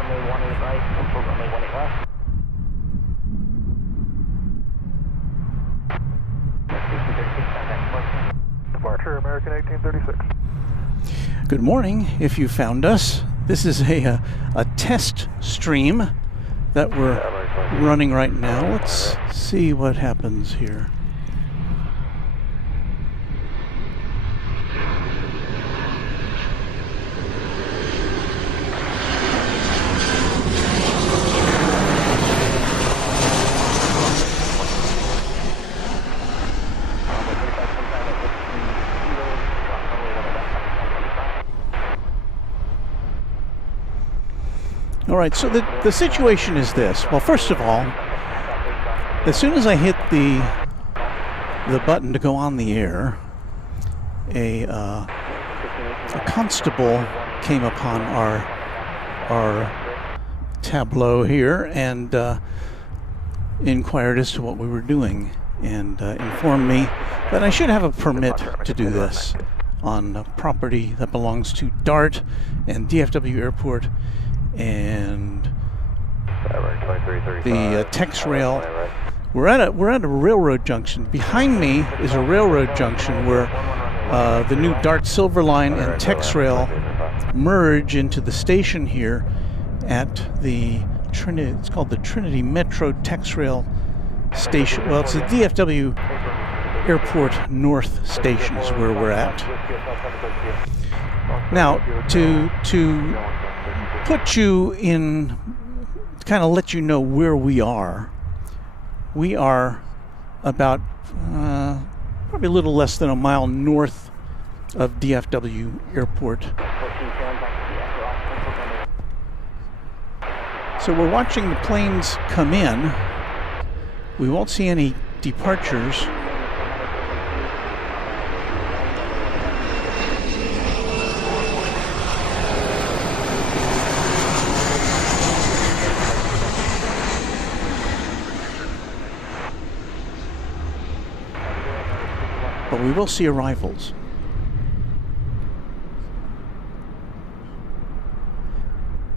runway 18 right, for runway 18 left. Departure American 1836. Good morning, if you found us. This is a test stream that we're running right now. Let's see what happens here. All right, so the situation is this. Well, first of all, as soon as I hit the button to go on the air, a constable came upon our tableau here and inquired as to what we were doing and informed me that I should have a permit to do this on a property that belongs to DART and DFW Airport and the TEXRail. We're at a railroad junction. Behind me is a railroad junction where the new DART Silver Line and TEXRail merge into the station here at the Trinity. It's called the Trinity Metro TEXRail station. Well, it's the DFW Airport North station is where we're at. Now, to put you in, kind of let you know where we are about probably a little less than a mile north of DFW Airport. So we're watching the planes come in. We won't see any departures. But we will see arrivals.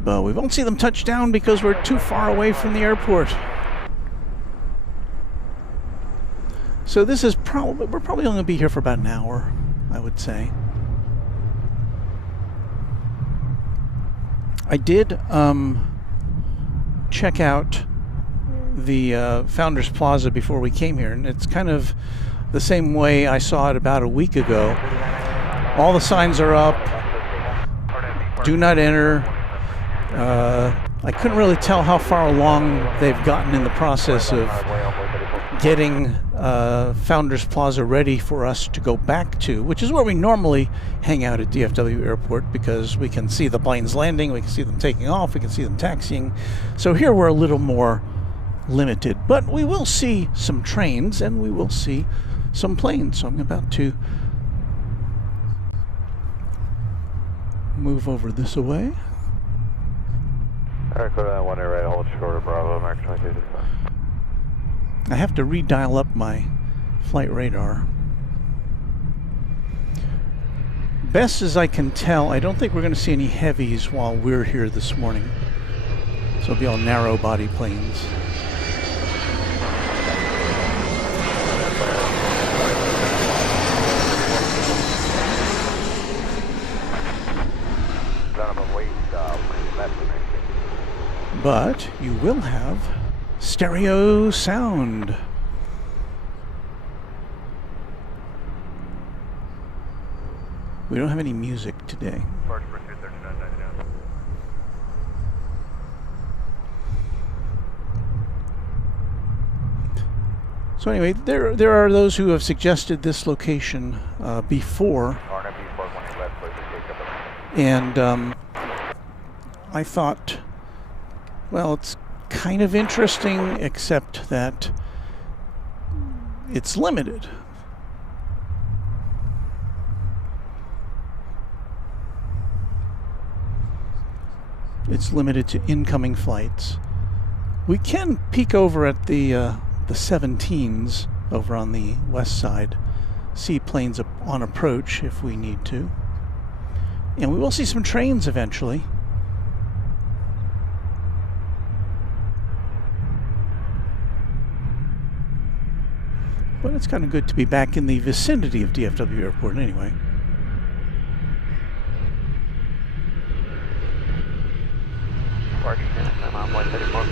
But we won't see them touch down because we're too far away from the airport. So this is probably, we're probably only going to be here for about an hour, I would say. I did check out the Founders Plaza before we came here, and it's kind of the same way I saw it about a week ago. All the signs are up. Do not enter. I couldn't really tell how far along they've gotten in the process of getting Founders Plaza ready for us to go back to, which is where we normally hang out at DFW Airport because we can see the planes landing, we can see them taking off, we can see them taxiing. So here we're a little more limited, but we will see some trains and we will see some planes. So I'm about to move over this way. Alright, go to that one air right, hold short of Bravo, American 2265. I have to redial up my flight radar. Best as I can tell, I don't think we're going to see any heavies while we're here this morning. So it'll be all narrow body planes. But you will have stereo sound. We don't have any music today. So anyway, there are those who have suggested this location before, and I thought, well, it's kind of interesting, except that it's limited. It's limited to incoming flights. We can peek over at the 17s over on the west side, see planes on approach if we need to. And we will see some trains eventually. But it's kind of good to be back in the vicinity of DFW Airport anyway. I'm on 134.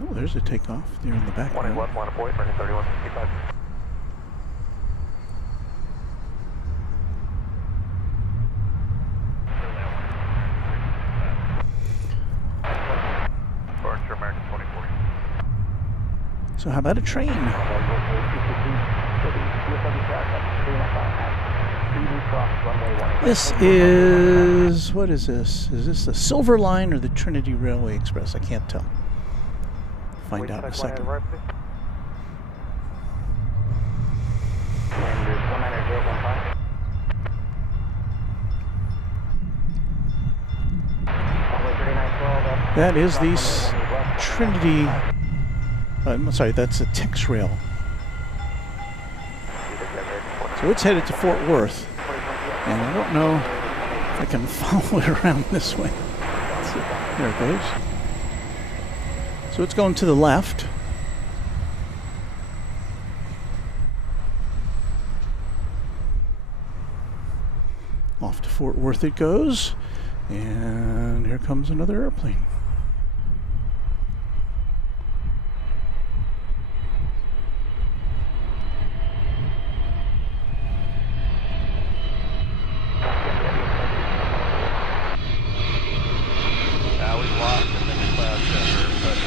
Oh, there's a takeoff there in the back. 181, 1 point, running 3165. American 2040. So how about a train? This is, what is this? Is this the Silver Line or the Trinity Railway Express? I can't tell. Find out in a second. That is the Trinity, I'm sorry, that's a TEXRail. So it's headed to Fort Worth. And I don't know if I can follow it around this way. There it goes. So it's going to the left. Off to Fort Worth it goes. And here comes another airplane. We've lost the mini cloud center, but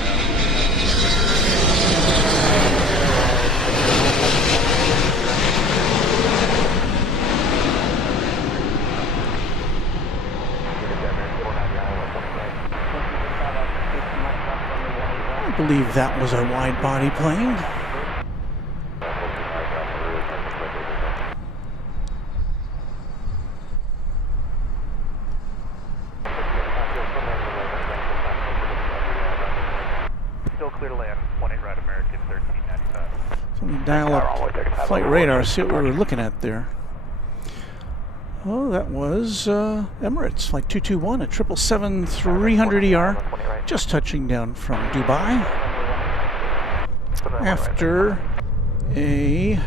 I believe that was a wide body plane. clear to land, 18 right American, 1395. So let me dial up flight radar, see what we were looking at there. Oh, that was Emirates, flight 221 at 777-300 ER, just touching down from Dubai after a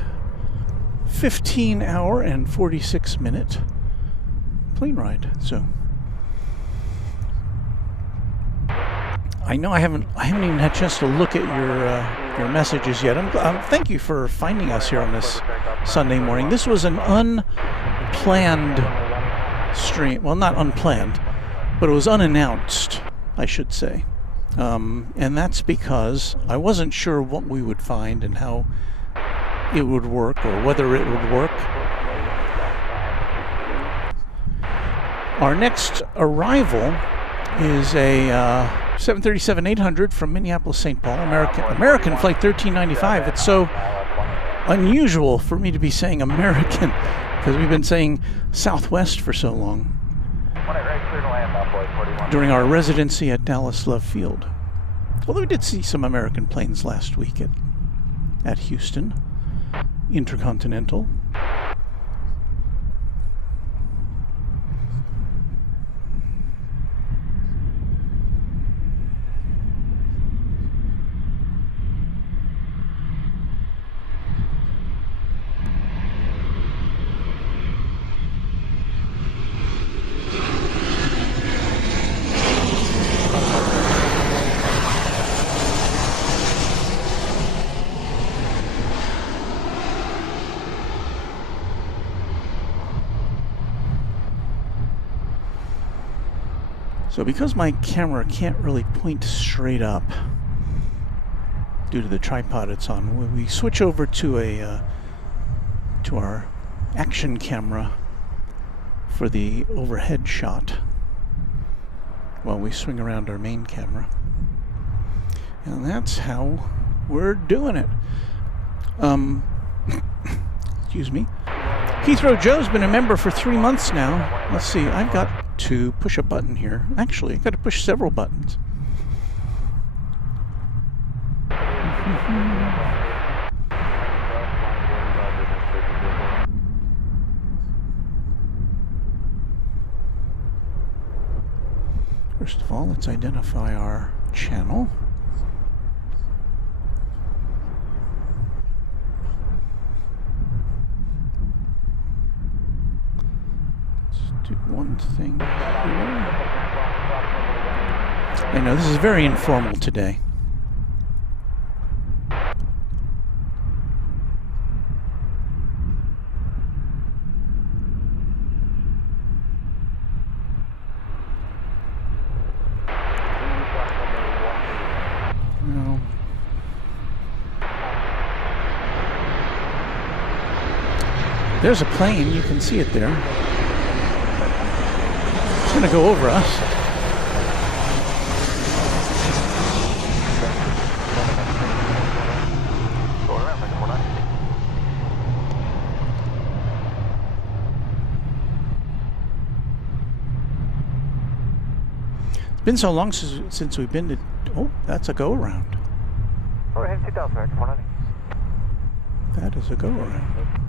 15-hour and 46-minute plane ride. So I know I haven't even had a chance to look at your messages yet. Thank you for finding us here on this Sunday morning. This was an unplanned stream. Well, not unplanned, but it was unannounced, I should say. And that's because I wasn't sure what we would find and how it would work or whether it would work. Our next arrival is a 737-800 from Minneapolis-St. Paul, American flight 1395. It's so unusual for me to be saying American because we've been saying Southwest for so long during our residency at Dallas Love Field. Although we did see some American planes last week at Houston Intercontinental. So because my camera can't really point straight up due to the tripod it's on, we switch over to to our action camera for the overhead shot while we swing around our main camera. And that's how we're doing it. Excuse me. Heathrow Joe's been a member for 3 months now. Let's see, I've got to push a button here. Actually, I got to push several buttons. First of all, let's identify our channel. Let's do one thing here. I know this is very informal today. There's a plane, you can see it there. It's going to go over us. It's been so long since we've been to... Oh, that's a go-around. That is a go-around.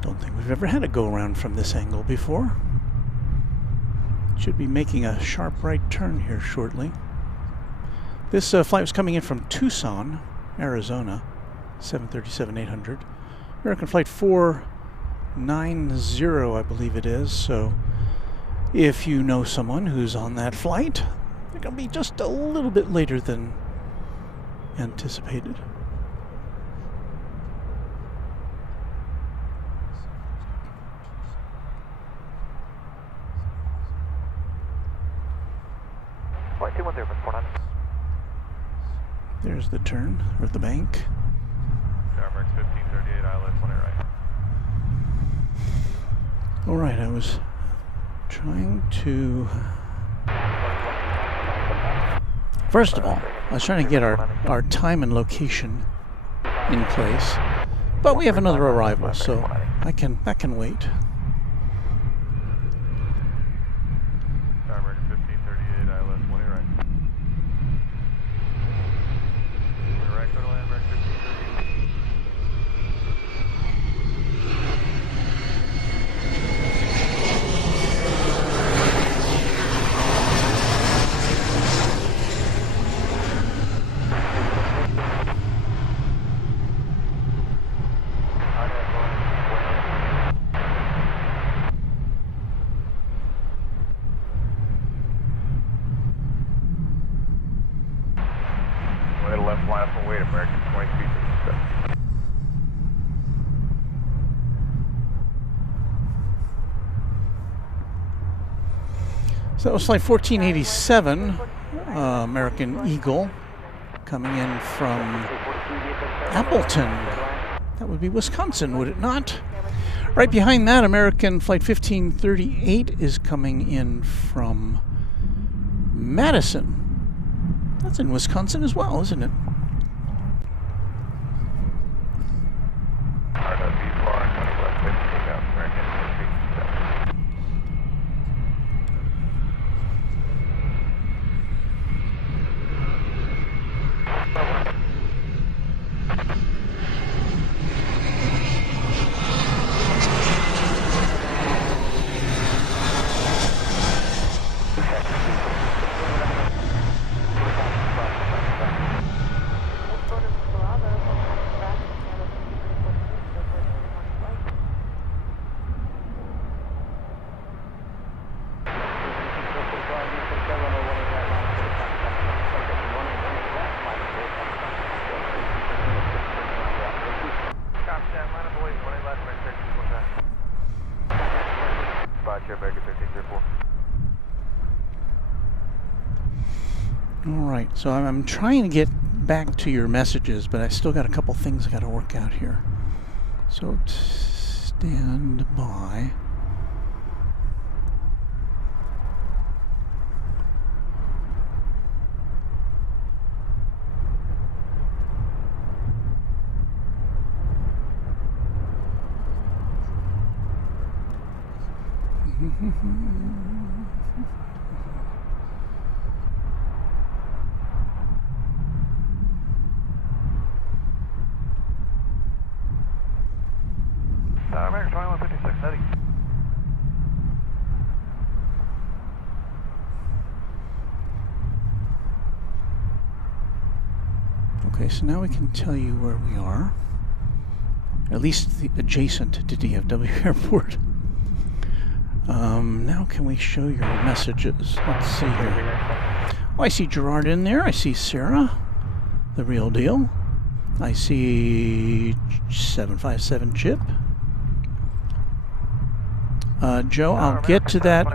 Don't think we've ever had a go-around from this angle before. Should be making a sharp right turn here shortly. This flight was coming in from Tucson, Arizona, 737-800. American Flight 490, I believe it is. So if you know someone who's on that flight, they're going to be just a little bit later than anticipated. There's the turn, or the bank. Starbucks 1538, ILS 20 right. Alright, I was trying to... First of all, I was trying to get our time and location in place. But we have another arrival, so that can wait. Starbucks 1538, ILS 20 right. Right, go to land, Starbucks 1538. Left line up and wait, American 20 feet to the step. So that was flight 1487, American Eagle, coming in from Appleton. That would be Wisconsin, would it not? Right behind that, American Flight 1538 is coming in from Madison. That's in Wisconsin as well, isn't it? Alright, so I'm trying to get back to your messages, but I still got a couple things I got to work out here. So stand by. American 2156, heading. Okay, so now we can tell you where we are. At least adjacent to DFW Airport. Now can we show your messages? Let's see here. Oh, I see Gerard in there. I see Sarah, the real deal. I see 757 Chip. Joe, I'll get to that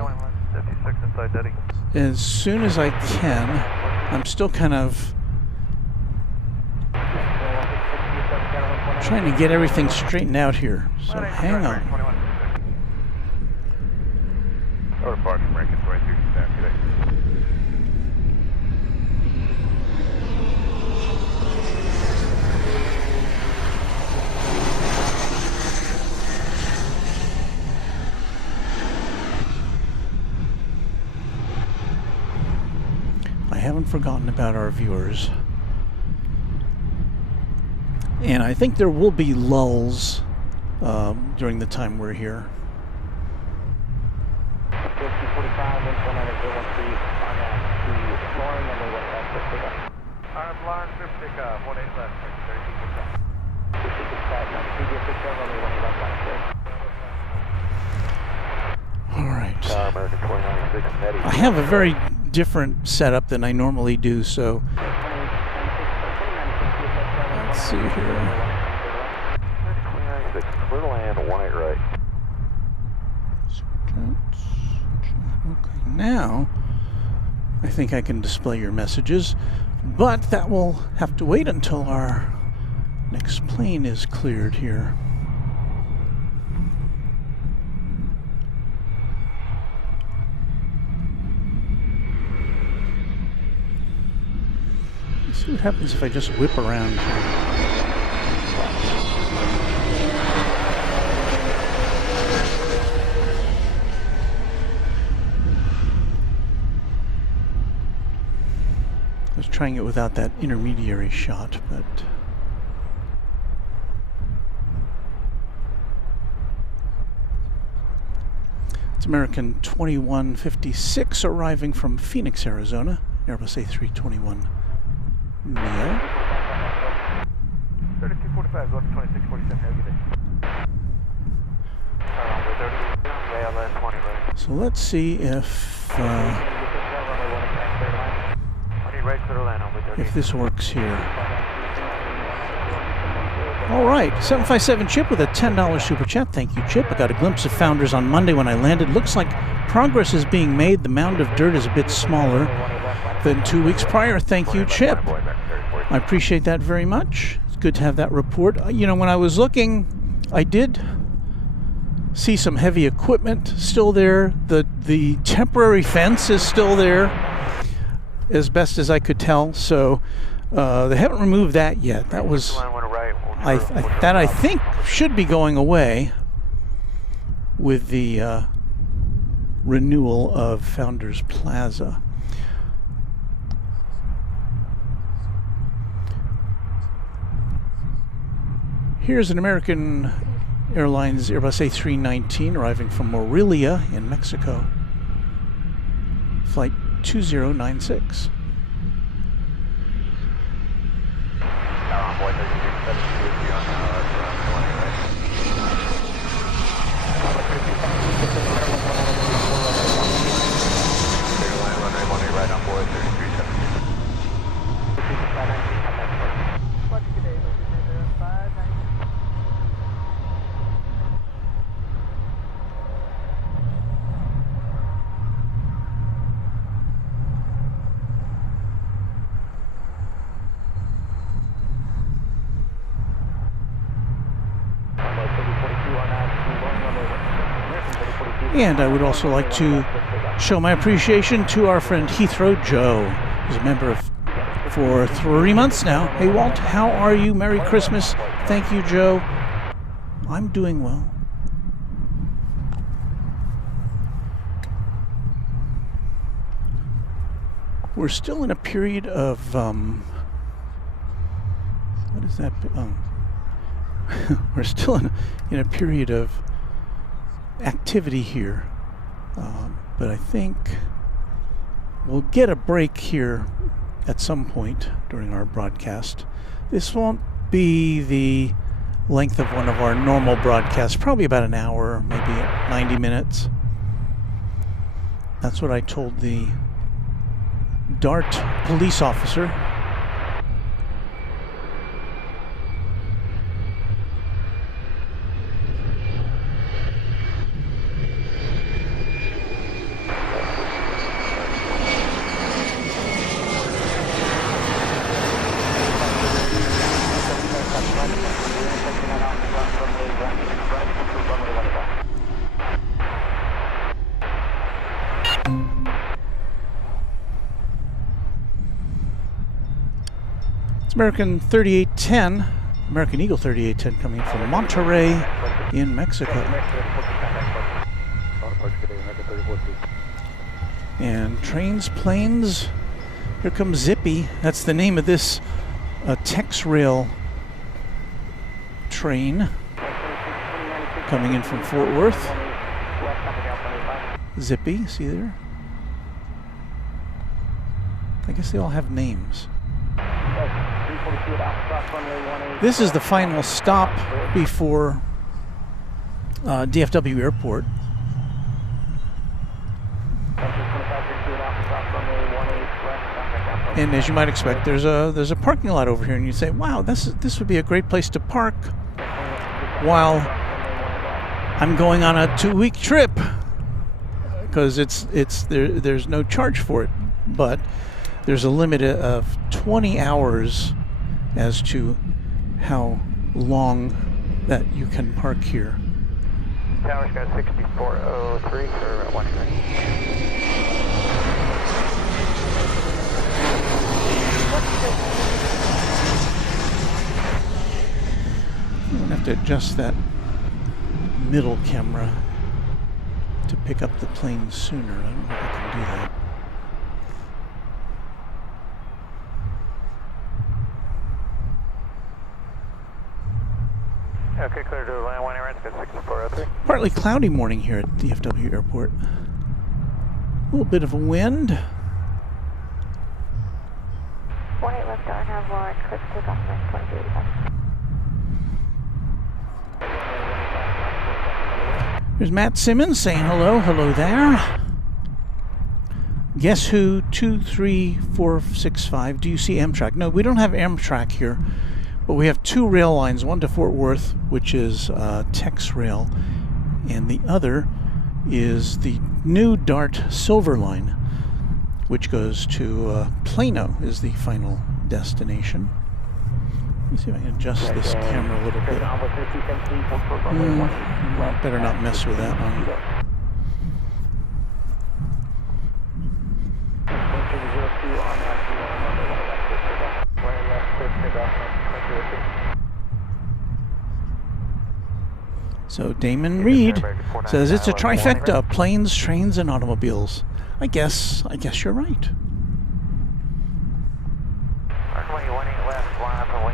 as soon as I can. I'm still kind of trying to get everything straightened out here, so hang on. Or Park American 23 staff today. I haven't forgotten about our viewers. And I think there will be lulls during the time we're here. All right. I have a very different setup than I normally do, so let's see here. Clear land, 18 right. Okay, now I think I can display your messages, but that will have to wait until our next plane is cleared here. Let's see what happens if I just whip around here. I was trying it without that intermediary shot, but it's American 2156 arriving from Phoenix, Arizona. Airbus A321 Neo. 3245, go to 2647. Have a good day. So let's see if this works here. All right, 757 Chip with a $10 super chat. Thank you, Chip. I got a glimpse of Founders on Monday when I landed. Looks like progress is being made. The mound of dirt is a bit smaller than 2 weeks prior. Thank you, Chip. I appreciate that very much. It's good to have that report. You know, when I was looking, I did see some heavy equipment still there. The temporary fence is still there, as best as I could tell. So they haven't removed that yet. That was that I think should be going away with the renewal of Founders Plaza. Here's an American Airlines Airbus A319 arriving from Morelia in Mexico. Flight 2096. And I would also like to show my appreciation to our friend Heathrow Joe, who's a member of for 3 months now. Hey Walt, how are you? Merry Christmas. Thank you, Joe. I'm doing well. We're still in a period of, what is that? We're still in a period of activity here. But I think we'll get a break here at some point during our broadcast. This won't be the length of one of our normal broadcasts, probably about an hour, maybe 90 minutes. That's what I told the DART police officer. American 3810, American Eagle 3810 coming from Monterrey in Mexico. And trains, planes, here comes Zippy. That's the name of this TEXRail train coming in from Fort Worth. Zippy, see there? I guess they all have names. This is the final stop before DFW Airport. And as you might expect, there's a parking lot over here, and you say, "Wow, this would be a great place to park while I'm going on a 2-week trip," because there's no charge for it, but there's a limit of 20 hours as to how long that you can park here. Tower's got 6403 for 1 train. I'm going to have to adjust that middle camera to pick up the plane sooner. I don't know if I can do that. Okay, clear to land 1 Air, got 6403. Partly cloudy morning here at DFW Airport. A little bit of a wind. 18 left hour, have one, clip take off next 2285. There's Matt Simmons saying hello. Hello there. Guess who 23465. Do you see Amtrak? No, we don't have Amtrak here. But we have 2 rail lines, one to Fort Worth, which is TEXRail, and the other is the new DART Silver Line, which goes to Plano, is the final destination. Let me see if I can adjust this camera a little bit. Better not mess with that one. So Damon Reed says it's a trifecta: planes, trains, and automobiles. I guess you're right.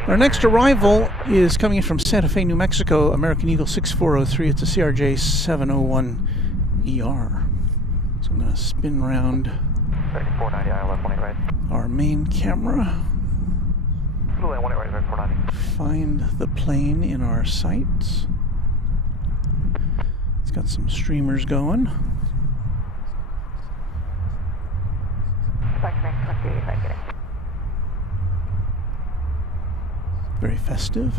Our next arrival is coming in from Santa Fe, New Mexico, American Eagle 6403. It's a CRJ 701 ER. So I'm going to spin around our main camera. Find the plane in our sights. It's got some streamers going. Very festive.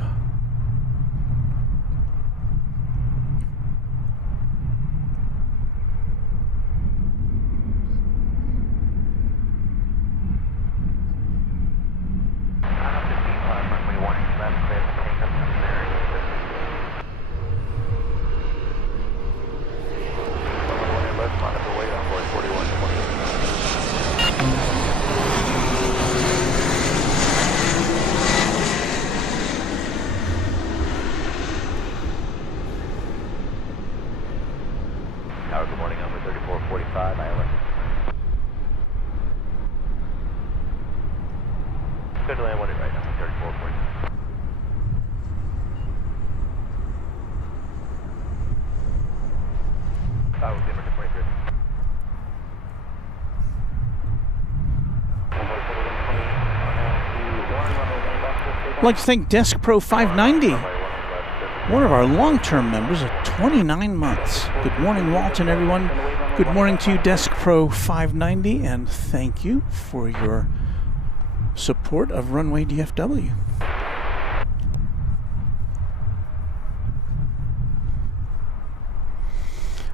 Good to land 18 right now, 3440. With the American 23. I'd like to thank Desk Pro 590, one of our long-term members of 29 months. Good morning, Walton, everyone. Good morning to you, Desk Pro 590, and thank you for your support of Runway DFW.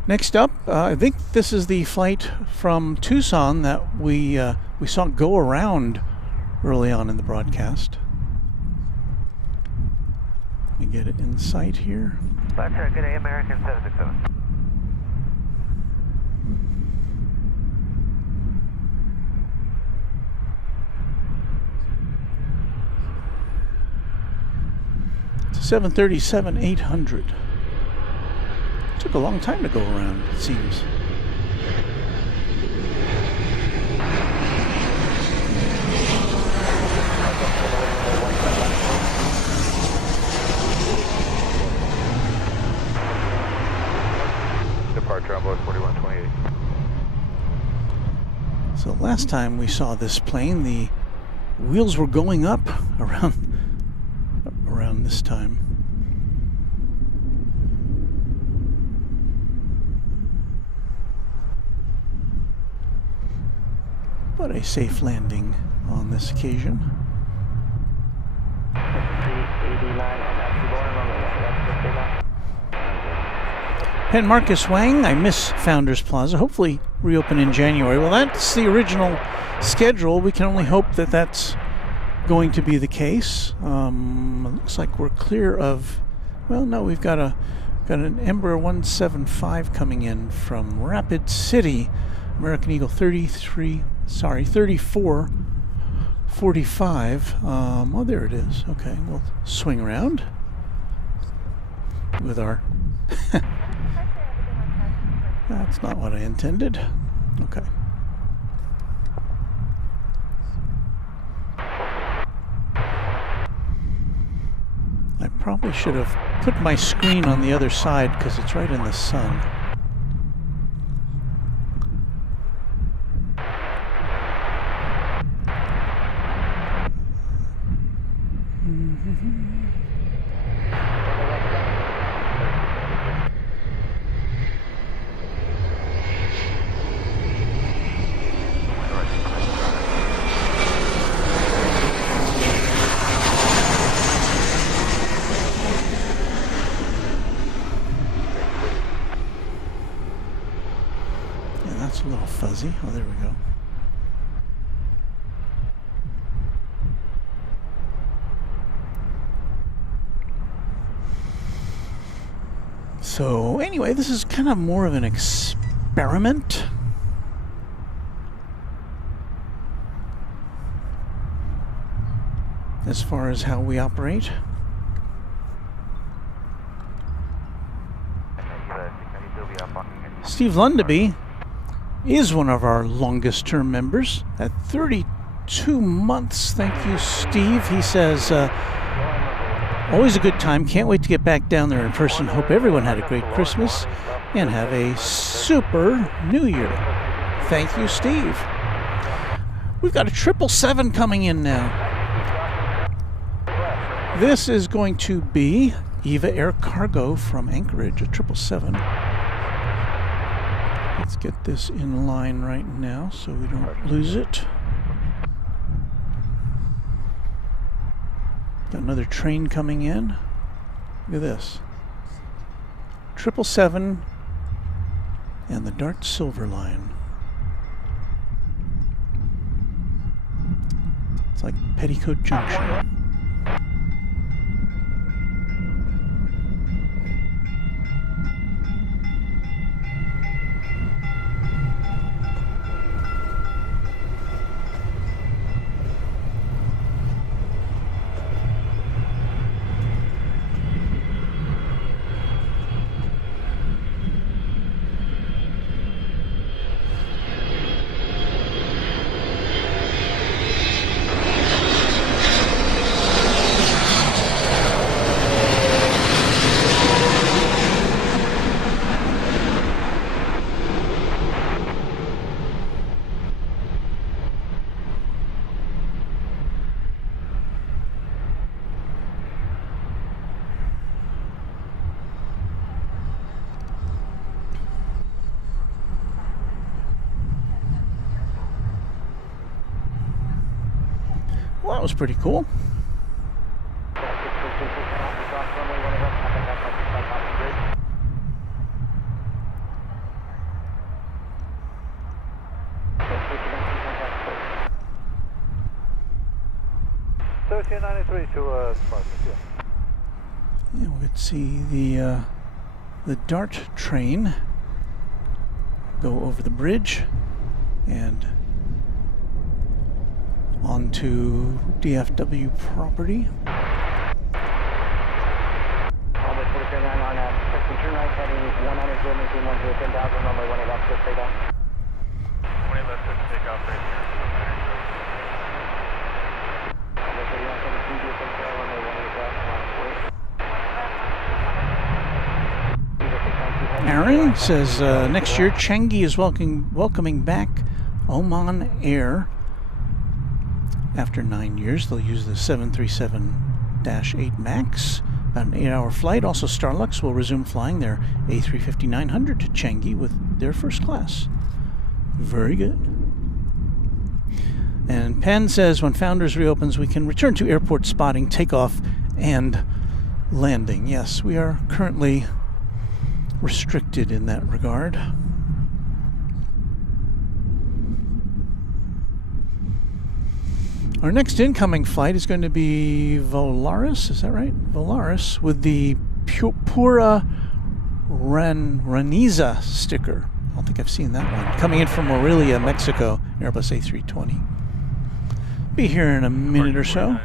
Next up, I think this is the flight from Tucson that we saw go around early on in the broadcast. Let me get it in sight here. Flatter, good day, American 767. It's a 737-800. Took a long time to go around, it seems. Departure on board 4128. So last time we saw this plane, the wheels were going up around this time. But a safe landing on this occasion. And Marcus Wang, I miss Founders Plaza. Hopefully reopen in January. Well, that's the original schedule. We can only hope that that's going to be the case. Looks like we're clear of. Well, no, we've got an Embraer 175 coming in from Rapid City, American Eagle 3445. Oh, there it is. Okay, we'll swing around with our. That's not what I intended. Okay. I probably should have put my screen on the other side because it's right in the sun. A little fuzzy. Oh, there we go. So anyway, this is kind of more of an experiment. As far as how we operate. Steve Lundaby is one of our longest term members at 32 months. Thank you, Steve. He says, always a good time. Can't wait to get back down there in person. Hope everyone had a great Christmas and have a super New Year. Thank you, Steve. We've got a 777 coming in now. This is going to be Eva Air Cargo from Anchorage, a 777. Let's get this in line right now so we don't lose it. Got another train coming in. Look at this. 777 and the Dart Silver Line. It's like Petticoat Junction. Well, that was pretty cool. Yeah, we could see the DART train go over the bridge and onto DFW property. Aaron says next year Changi is welcoming back Oman Air. After 9 years, they'll use the 737-8 MAX, about an 8-hour flight. Also, Starlux will resume flying their A350-900 to Changi with their first class. Very good. And Penn says when Founders reopens, we can return to airport spotting, takeoff, and landing. Yes, we are currently restricted in that regard. Our next incoming flight is going to be Volaris, is that right? Volaris with the Pura Raniza sticker. I don't think I've seen that one. Coming in from Morelia, Mexico, Airbus A320. Be here in a minute or so.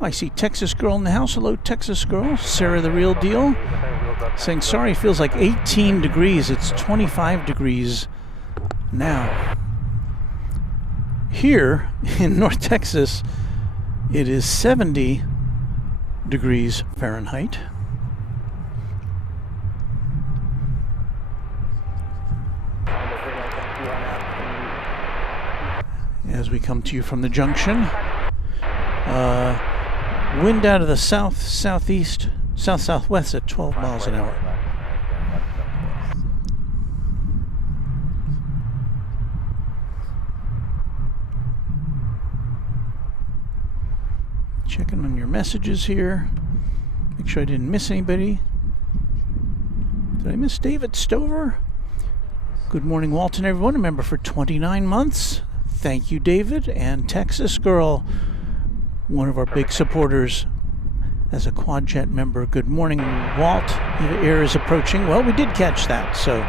I see Texas Girl in the house. Hello, Texas Girl. Sarah the Real Deal. Saying, sorry, it feels like 18 degrees. It's 25 degrees now. Here in North Texas, it is 70 degrees Fahrenheit. As we come to you from the junction. Wind out of the south-southeast, south-southwest at 12 miles an hour. Checking on your messages here. Make sure I didn't miss anybody. Did I miss David Stover? Good morning, Walton, everyone. A member for 29 months. Thank you, David. And Texas Girl, one of our big supporters as a QuadJet member. Good morning, Walt. Eva Air is approaching. Well, we did catch that, so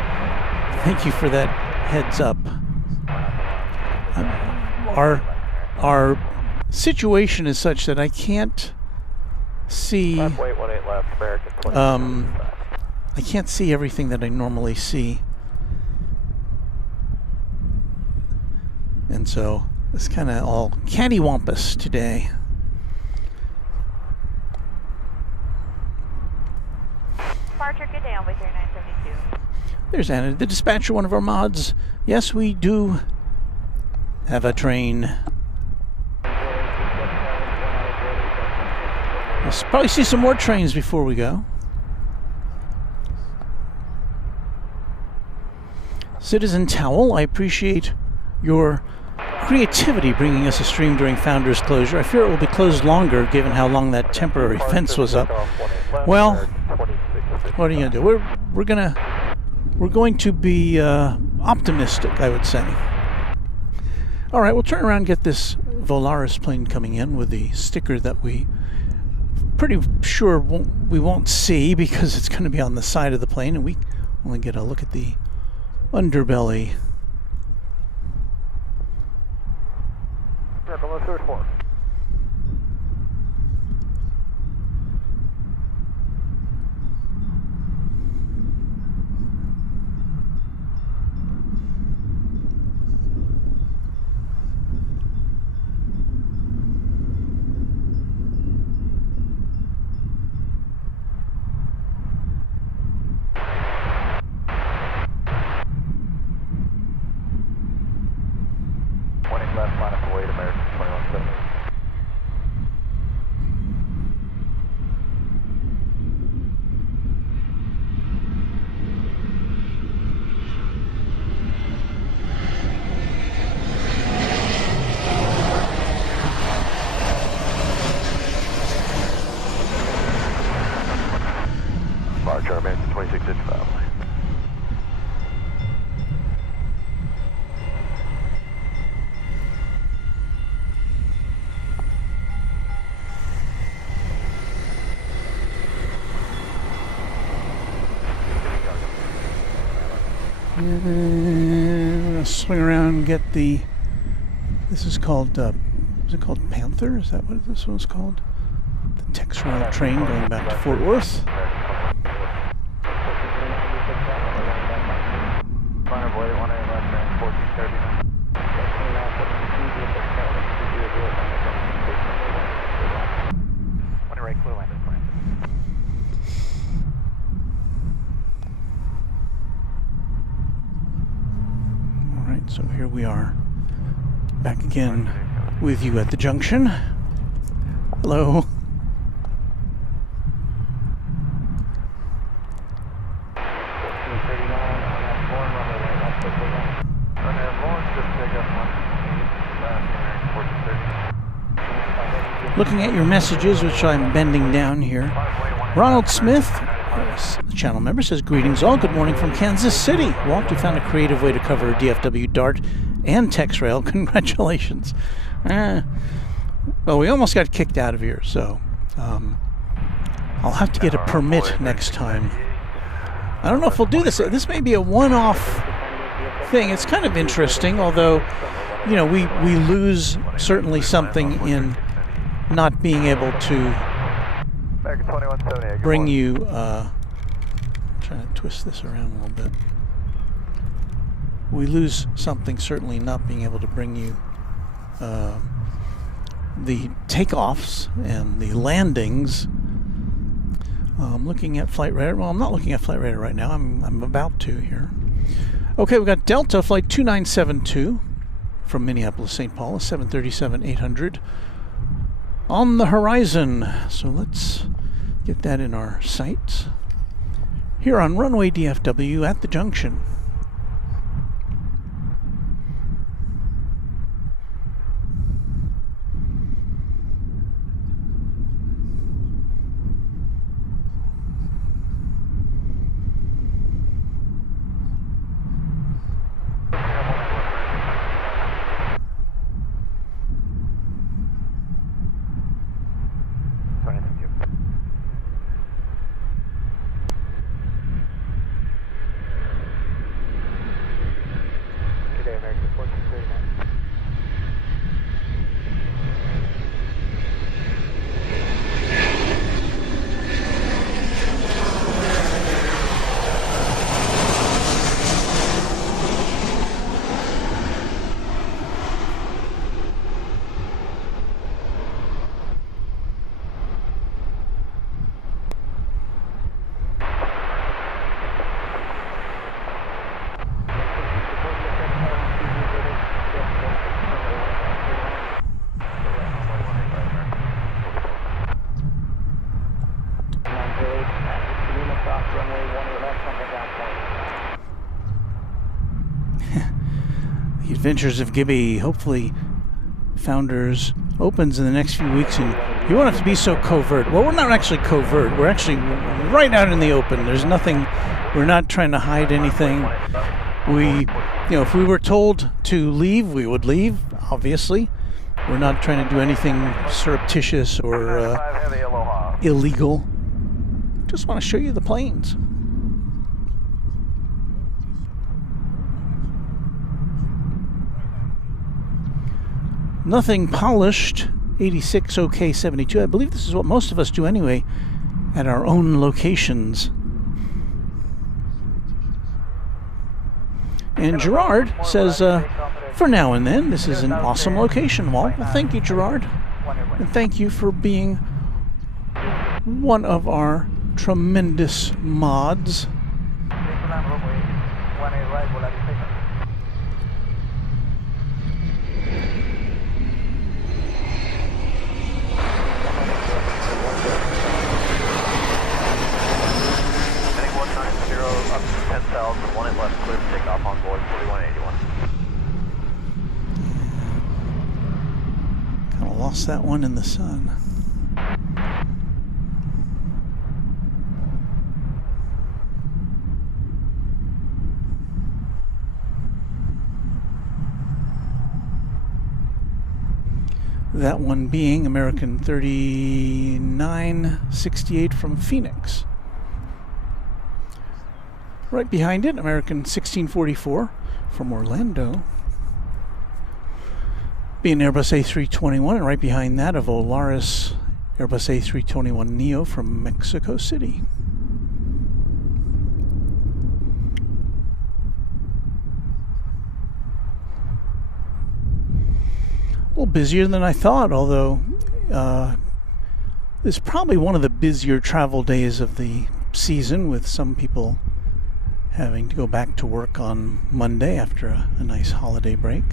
thank you for that heads up. Our situation is such that I can't see. I can't see everything that I normally see, and so it's kind of all cattywampus today. Departure, good day, I'll wait here 972. There's Anna, the dispatcher, one of our mods. Yes, we do have a train. We'll probably see some more trains before we go. Citizen Towel, I appreciate your creativity bringing us a stream during Founders closure. I fear it will be closed longer given how long that temporary fence was up. Well, what are you gonna do? We're going to be optimistic, I would say. All right, we'll turn around and get this Volaris plane coming in with the sticker that we pretty sure we won't see because it's going to be on the side of the plane, and we only get a look at the underbelly. Yeah, below 34. Left line of Kuwait, American 2170. Charter American 2655. And we're gonna swing around and get the. This is called. Is it called Panther? Is that what this one's called? The TEXRail train going back to Fort Worth. All right, so here we are, back again with you at the junction. Hello. Looking at your messages, which I'm bending down here. Ronald Smith, the channel member, says, greetings all. Good morning from Kansas City. Walt, you found a creative way to cover DFW DART and TEXRail. Congratulations. Well, we almost got kicked out of here, so I'll have to get a permit next time. I don't know if we'll do this. This may be a one-off thing. It's kind of interesting, although, you know, we lose certainly something in not being able to bring you. I'm trying to twist this around a little bit. We lose something certainly not being able to bring you the takeoffs and the landings. I'm looking at Flight Radar. Well, I'm not looking at Flight Radar right now. I'm about to here. Okay, we've got Delta Flight 2972 from Minneapolis, St. Paul, 737-800 on the horizon. So let's get that in our sights. Here on Runway DFW at the junction. The Adventures of Gibby. Hopefully Founders opens in the next few weeks, and you won't have to be so covert. Well, we're not actually covert. We're actually right out in the open. There's nothing, we're not trying to hide anything. If we were told to leave, we would leave, obviously. We're not trying to do anything surreptitious or illegal. Just want to show you the planes. Nothing polished, 86 OK 72. I believe this is what most of us do anyway at our own locations. And Gerard says, for now and then, this is an awesome location, Walt. Well, thank you, Gerard. And thank you for being one of our tremendous mods. Kind of lost that one in the sun. That one being American 3968 from Phoenix. Right behind it, American 1644 from Orlando. Being Airbus A321, and right behind that, a Volaris Airbus A321neo from Mexico City. A little busier than I thought, although it's probably one of the busier travel days of the season, with some people having to go back to work on Monday after a nice holiday break.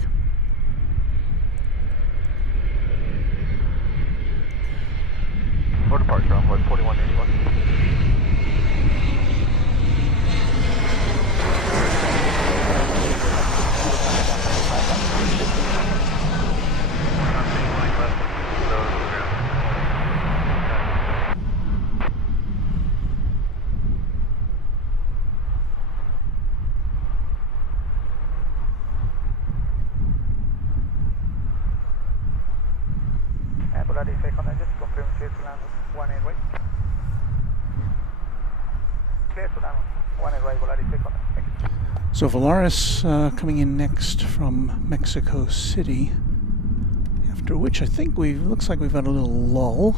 For departure on 4181. So Volaris coming in next from Mexico City, after which I think looks like we've got a little lull.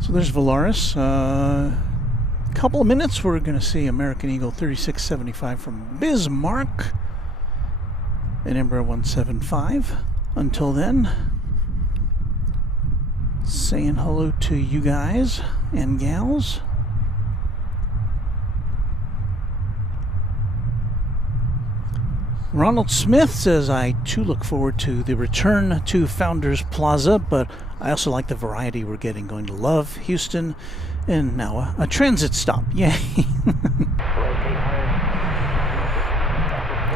So there's Volaris. Couple of minutes, we're going to see American Eagle 3675 from Bismarck and Embraer 175. Until then, saying hello to you guys and gals. Ronald Smith says, I too look forward to the return to Founders Plaza, but I also like the variety we're getting, going to Love, Houston, and now a transit stop. Yay!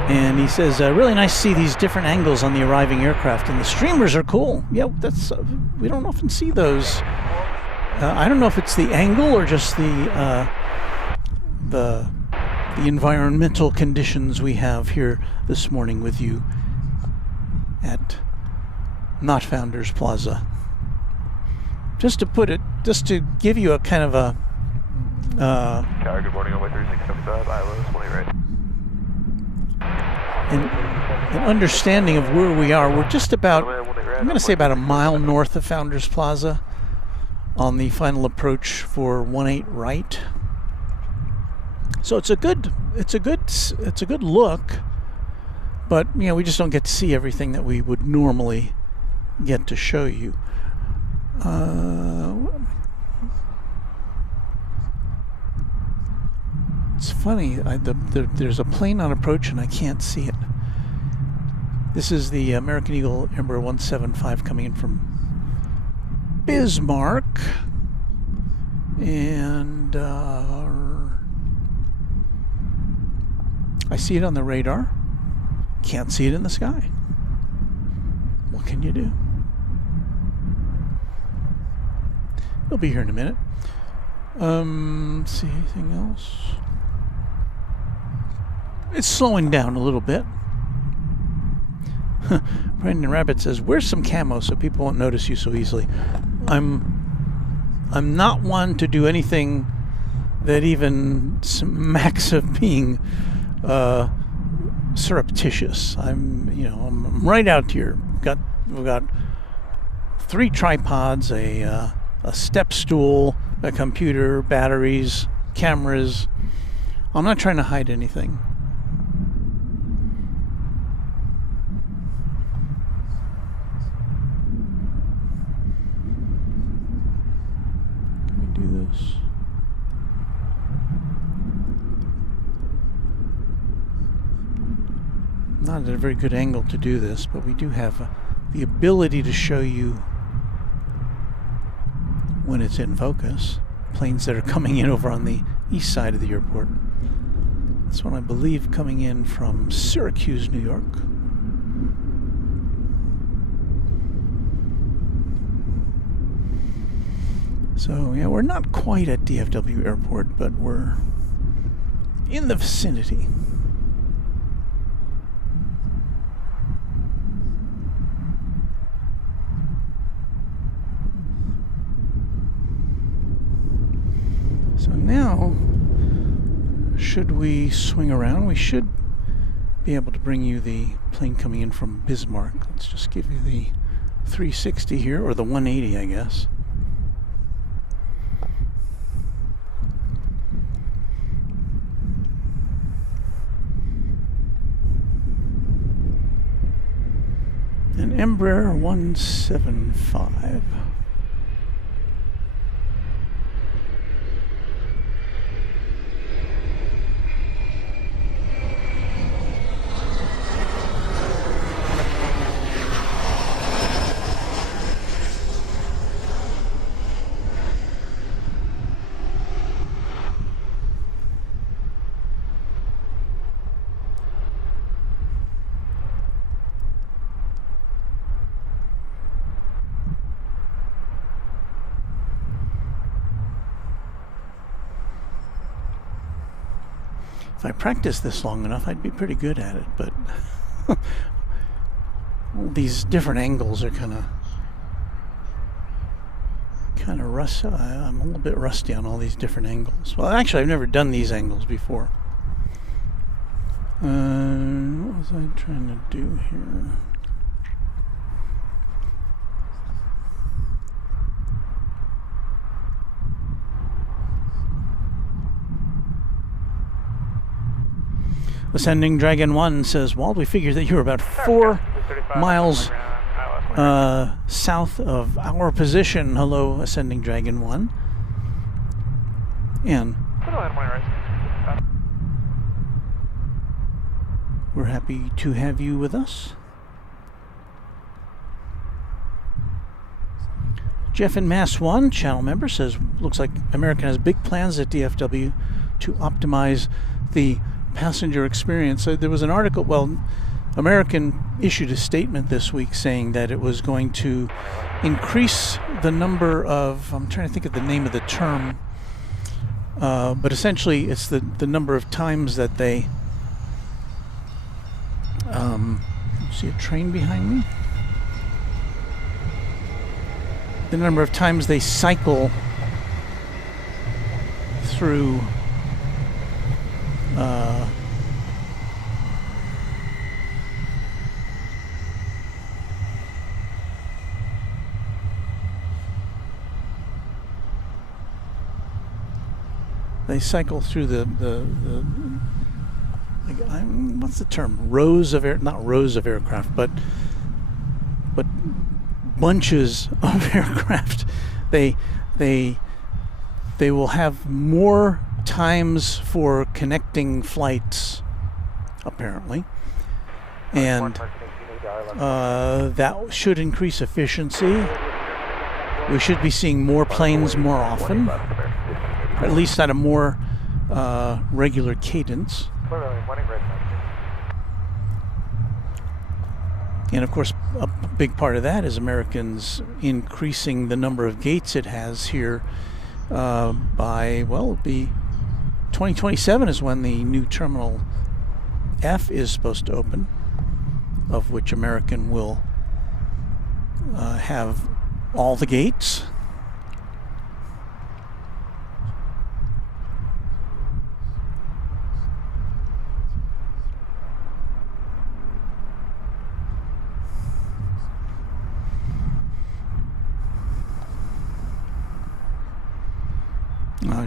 And he says, really nice to see these different angles on the arriving aircraft, and the streamers are cool. Yeah, that's we don't often see those. I don't know if it's the angle or just the environmental conditions we have here this morning with you at not Founders Plaza. Just to give you a kind of a Tower, good morning, runway 3675, Iowa, 20 right. an understanding of where we are. We're just about, I'm going to say about a mile north of Founders Plaza on the final approach for 18 right. So it's a good look, but you know, we just don't get to see everything that we would normally get to show you. It's funny, there's a plane on approach and I can't see it. This is the American Eagle Embraer 175 coming in from Bismarck. And I see it on the radar. Can't see it in the sky. What can you do? It'll be here in a minute. Let's see, anything else? It's slowing down a little bit. Brandon Rabbit says, "Where's some camo so people won't notice you so easily?" I'm not one to do anything that even smacks of being surreptitious. I'm right out here. We've got 3 tripods, a step stool, a computer, batteries, cameras. I'm not trying to hide anything. Can we do this? Not at a very good angle to do this, but we do have the ability to show you when it's in focus. Planes that are coming in over on the east side of the airport. This one, I believe, coming in from Syracuse, New York. So, yeah, we're not quite at DFW Airport, but we're in the vicinity. So now, should we swing around? We should be able to bring you the plane coming in from Bismarck. Let's just give you the 360 here, or the 180, I guess. An Embraer 175. If I practiced this long enough, I'd be pretty good at it, but all these different angles are kind of rusty. I'm a little bit rusty on all these different angles. Well, actually, I've never done these angles before. What was I trying to do here? Ascending Dragon 1 says, Walt, we figured that you were about 4 miles south of our position. Hello, Ascending Dragon 1. And we're happy to have you with us. Jeff in Mass 1, channel member, says, looks like American has big plans at DFW to optimize the passenger experience. So there was an article, American issued a statement this week saying that it was going to increase the number of, I'm trying to think of the name of the term, but essentially it's the number of times that they, see a train behind me? The number of times they cycle through they cycle through what's the term? Rows of not rows of aircraft, but bunches of aircraft. They will have more times for connecting flights, apparently, and That should increase efficiency. We should be seeing more planes more often, or at least at a more regular cadence. And of course, a big part of that is Americans increasing the number of gates it has here by, well, it'll be 2027 is when the new Terminal F is supposed to open, of which American will have all the gates.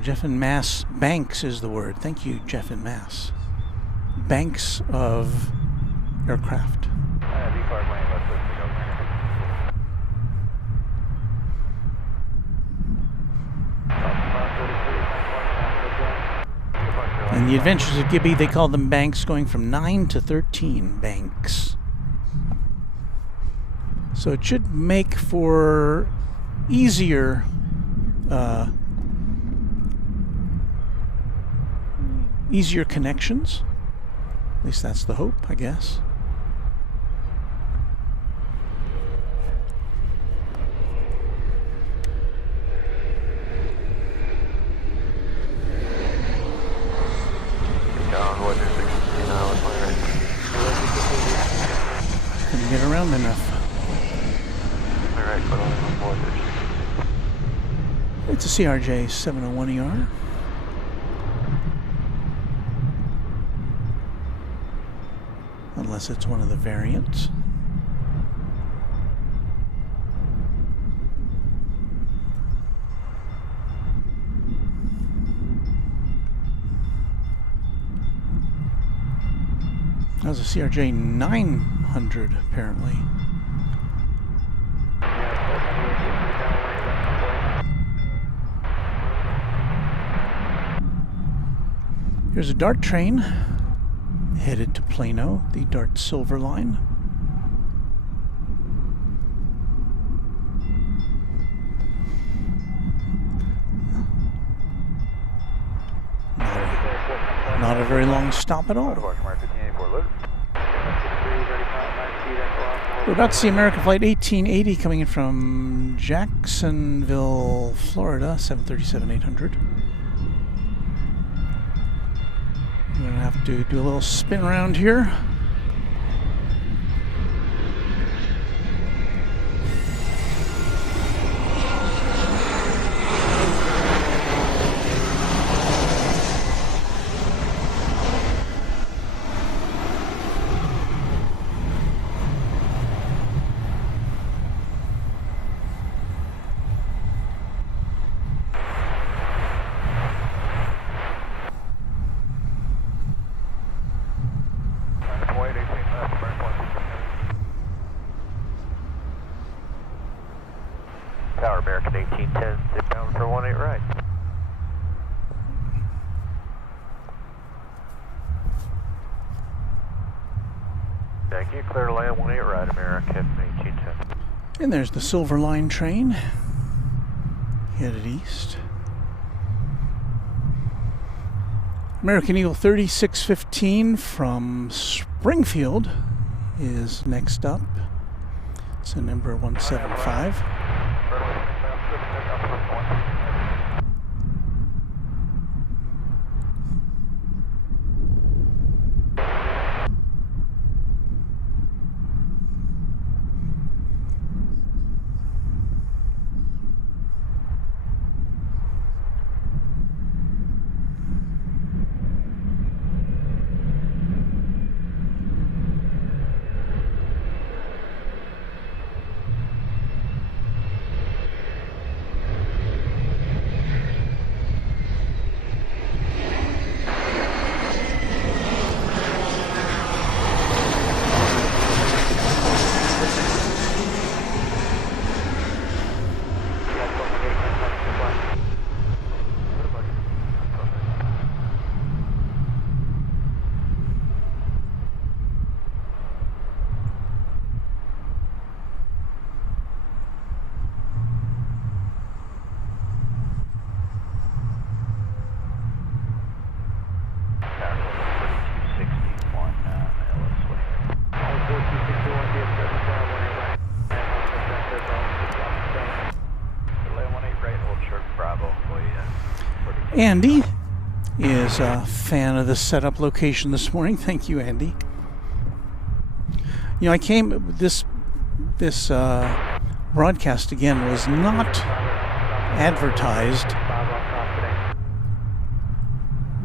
Jeff and Mass banks is the word. Thank you, Jeff and Mass. Banks of aircraft. In the Adventures of Gibby, they call them banks, going from 9 to 13 banks. So it should make for easier easier connections. At least that's the hope, I guess. Couldn't get around enough. It's a CRJ 701ER. Unless it's one of the variants. That was a CRJ 900, apparently. Here's a DART train headed to Plano, the DART Silver Line. Not a very long stop at all. We're about to see American Flight 1880 coming in from Jacksonville, Florida, 737-800. We're going to have to do a little spin around here. Tower American 1810, sit down for 18 right. Thank you, clear to land 18 right, American 1810. And there's the Silver Line train, headed east. American Eagle 3615 from Springfield is next up. It's a number 175. Andy is a fan of the setup location this morning. Thank you, Andy. You know, I came, this broadcast again was not advertised.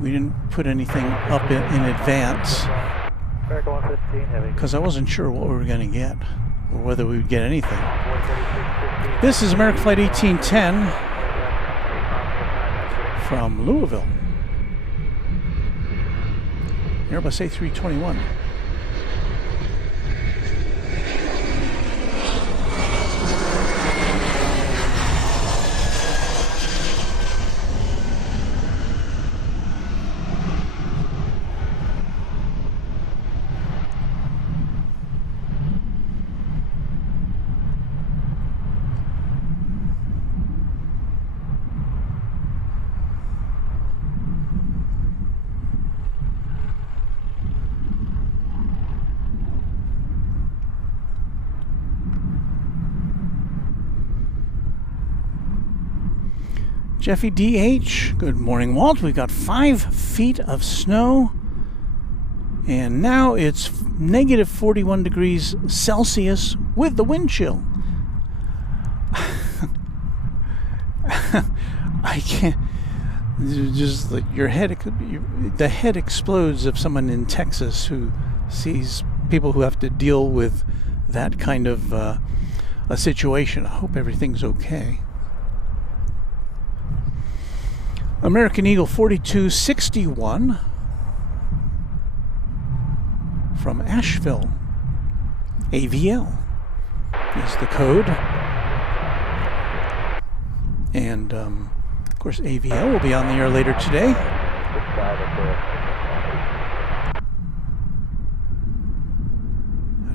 We didn't put anything up in advance because I wasn't sure what we were going to get or whether we would get anything. This is American Flight 1810 from Louisville. Airbus A321. Jeffy DH, good morning, Walt. We've got 5 feet of snow, and now it's negative 41 degrees Celsius with the wind chill. I can't, just like your head, the head explodes of someone in Texas who sees people who have to deal with that kind of a situation. I hope everything's okay. American Eagle 4261 from Asheville. AVL is the code. And, of course, AVL will be on the air later today. I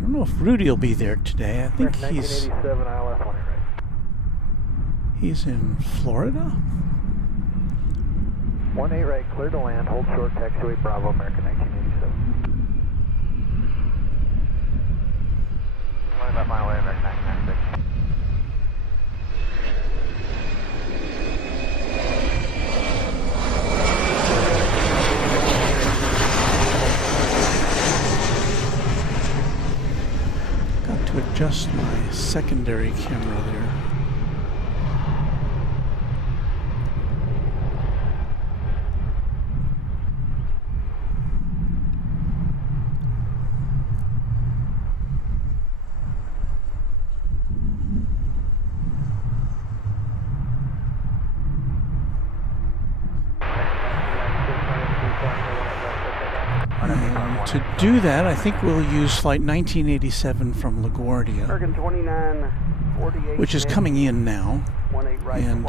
don't know if Rudy will be there today. I think he's in Florida. 18 right, clear to land, hold short, taxiway Bravo, American 1987. Only about mile away, American 1996. Got to adjust my secondary camera there. To do that, I think we'll use flight 1987 from LaGuardia, which is coming in now. And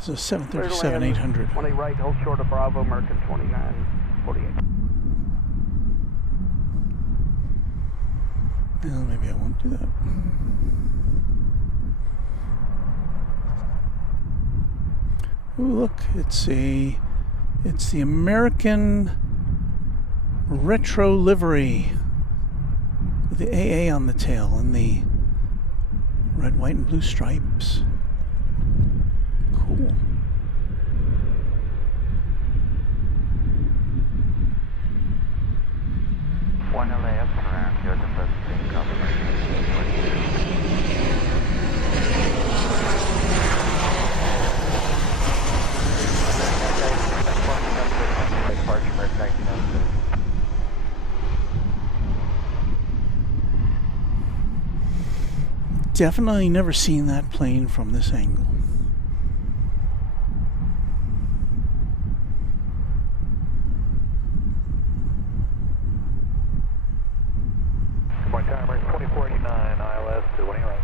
this is a 737-800. 20 right, hold short of Bravo, American 2948. Well, maybe I won't do that. Ooh, look, it's the American retro livery with the AA on the tail and the red, white, and blue stripes. Cool. One LAF around here, the first thing Definitely never seen that plane from this angle. Good morning, timer 2489, ILS to 20 right.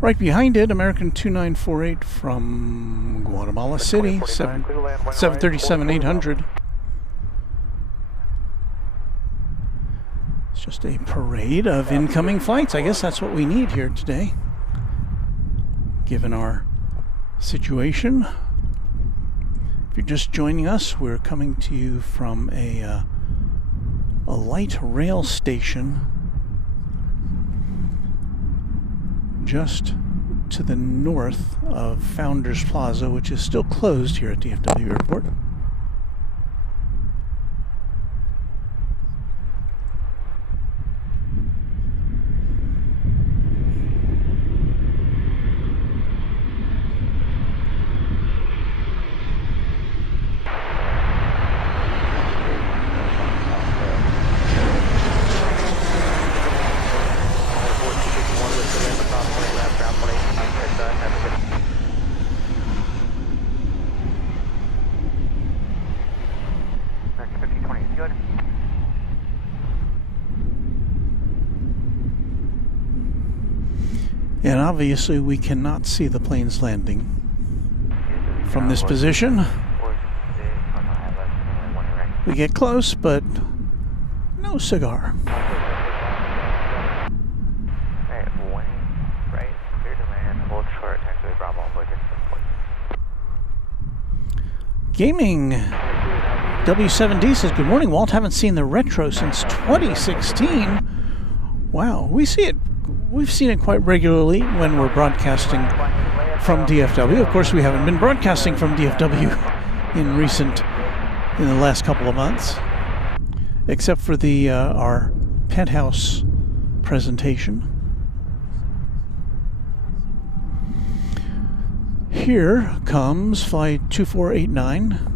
Right behind it, American 2948 from Guatemala City, 737-800. It's just a parade of incoming flights. I guess that's what we need here today, given our situation. If you're just joining us, we're coming to you from a light rail station just to the north of Founders Plaza, which is still closed here at DFW Airport. And obviously we cannot see the planes landing from this position. We get close, but no cigar. Gaming W7D says, good morning, Walt. Haven't seen the retro since 2016. Wow, we've seen it quite regularly when we're broadcasting from DFW. Of course, we haven't been broadcasting from DFW in the last couple of months, except for the our penthouse presentation. Here comes flight 2489.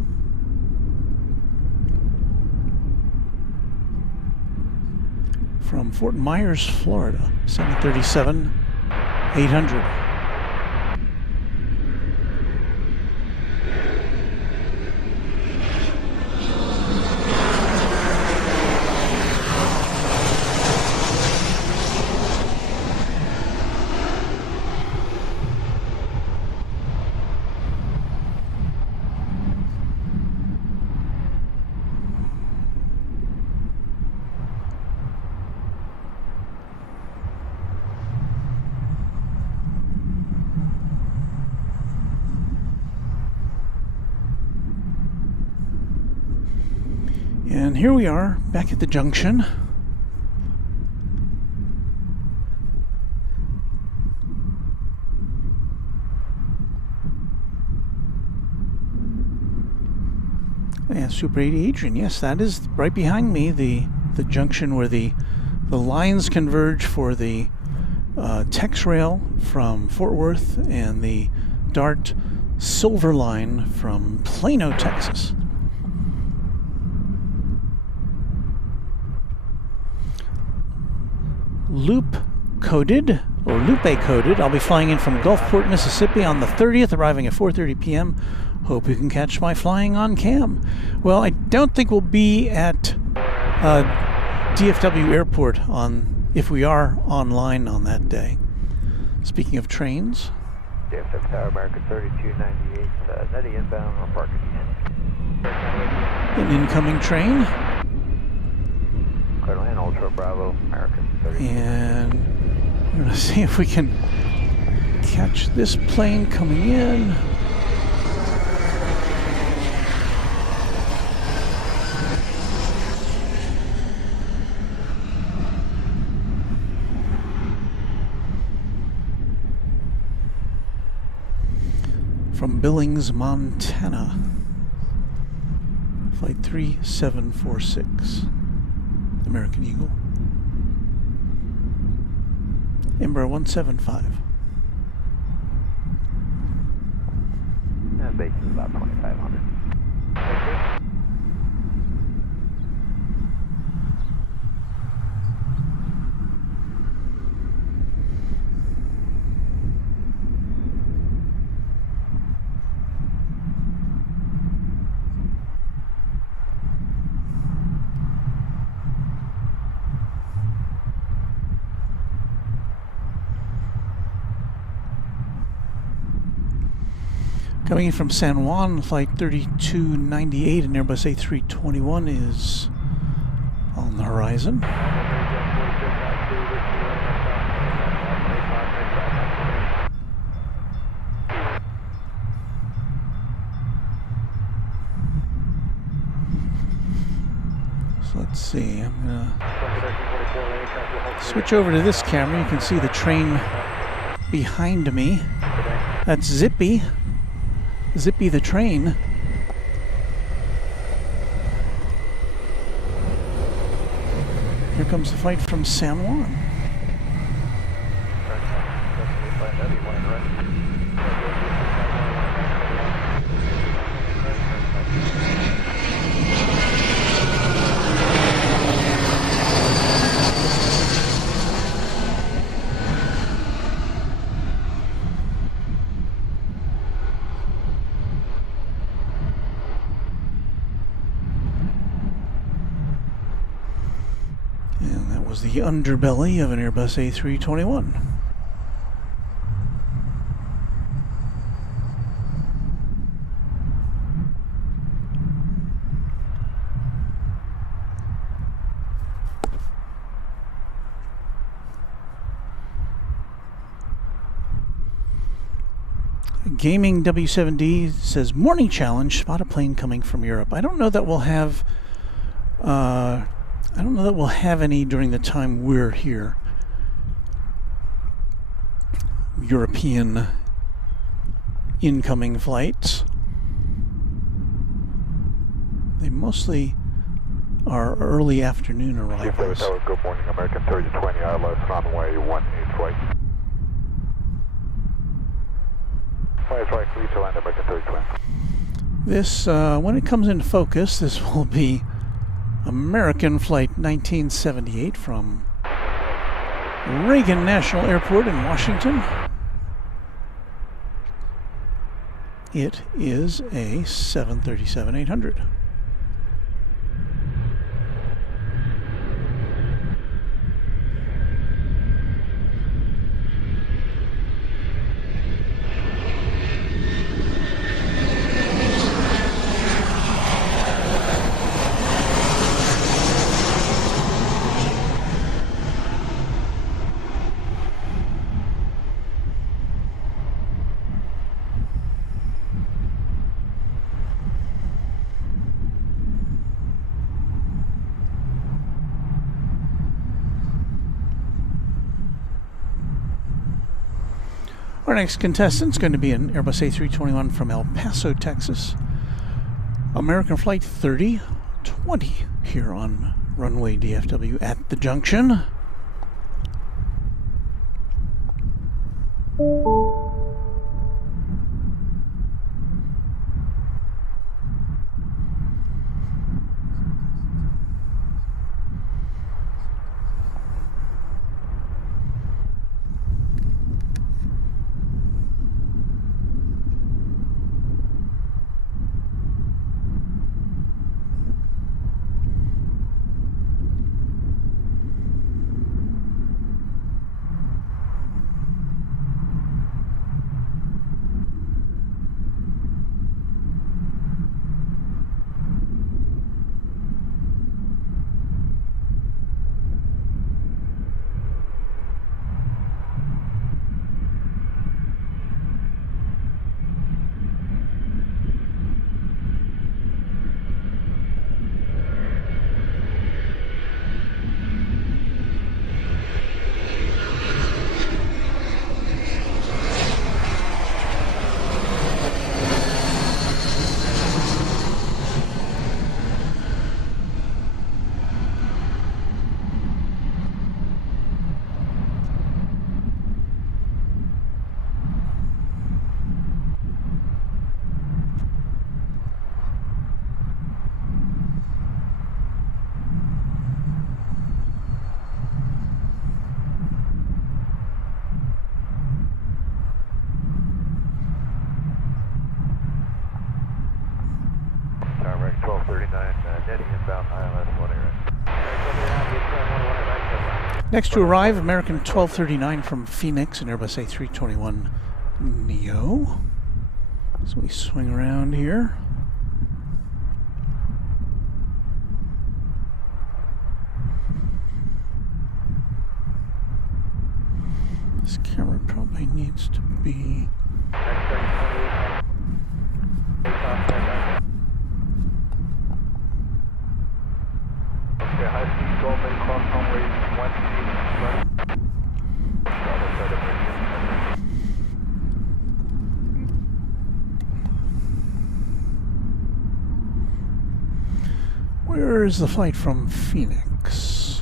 From Fort Myers, Florida, 737-800. And here we are, back at the junction. Yeah, Super 80 Adrian. Yes, that is right behind me, the junction where the lines converge for the TEXRail from Fort Worth and the DART Silver Line from Plano, Texas. Lupe coded. I'll be flying in from Gulfport, Mississippi on the 30th, arriving at 4:30 p.m. Hope you can catch my flying on cam. Well, I don't think we'll be at DFW Airport if we are online on that day. Speaking of trains. DFW Tower, American 3298, Netty inbound on parking. An incoming train. Clear land, Ultra Bravo, American 32. And we're going to see if we can catch this plane coming in. From Billings, Montana. Flight 3746. American Eagle. Embraer 175. Base is about 2,500. Coming in from San Juan, flight 3298 and Airbus A321 is on the horizon. So let's see, I'm going to switch over to this camera. You can see the train behind me. That's Zippy. Zippy the train. Here comes the flight from San Juan. The underbelly of an Airbus A321. Gaming W7D says, morning challenge, spot a plane coming from Europe. I don't know that we'll have any during the time we're here. European incoming flights. They mostly are early afternoon arrivals. DFW, good morning, American 3020 ILS, runway 18 flight. Flight right, clear to land, American 3020. This, when it comes into focus, this will be American Flight 1978 from Reagan National Airport in Washington. It is a 737-800. Our next contestant is going to be an Airbus A321 from El Paso, Texas. American Flight 3020 here on Runway DFW at the junction. Next to arrive, American 1239 from Phoenix, an Airbus A321 Neo. So we swing around here. This camera probably needs to be... Where is the flight from Phoenix?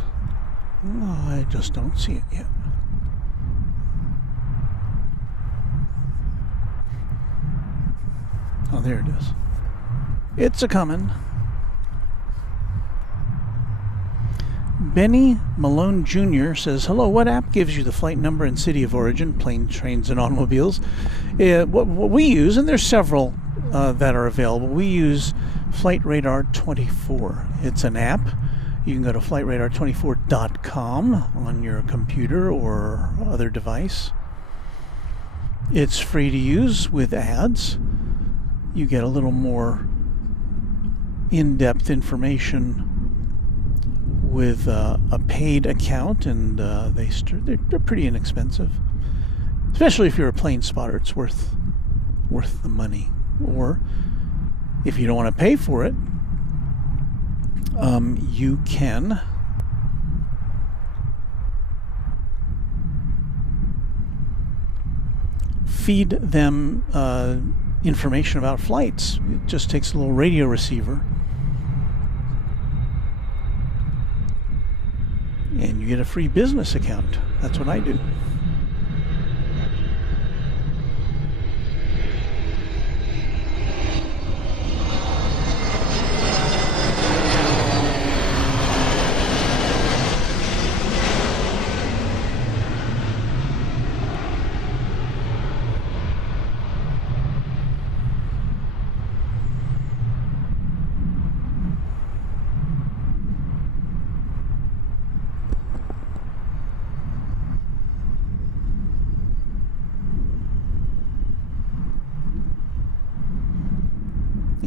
Oh, I just don't see it yet. Oh, there it is. It's a-comin'. Benny Malone Jr. says, hello, what app gives you the flight number and city of origin, plane, trains, and automobiles? What we use, and there's several that are available, we use Flight Radar 24. It's an app. You can go to flightradar24.com on your computer or other device. It's free to use with ads. You get a little more in-depth information with a paid account, and they're pretty inexpensive. Especially if you're a plane spotter, it's worth the money. Or if you don't want to pay for it, you can feed them information about flights. It just takes a little radio receiver, and you get a free business account. That's what I do.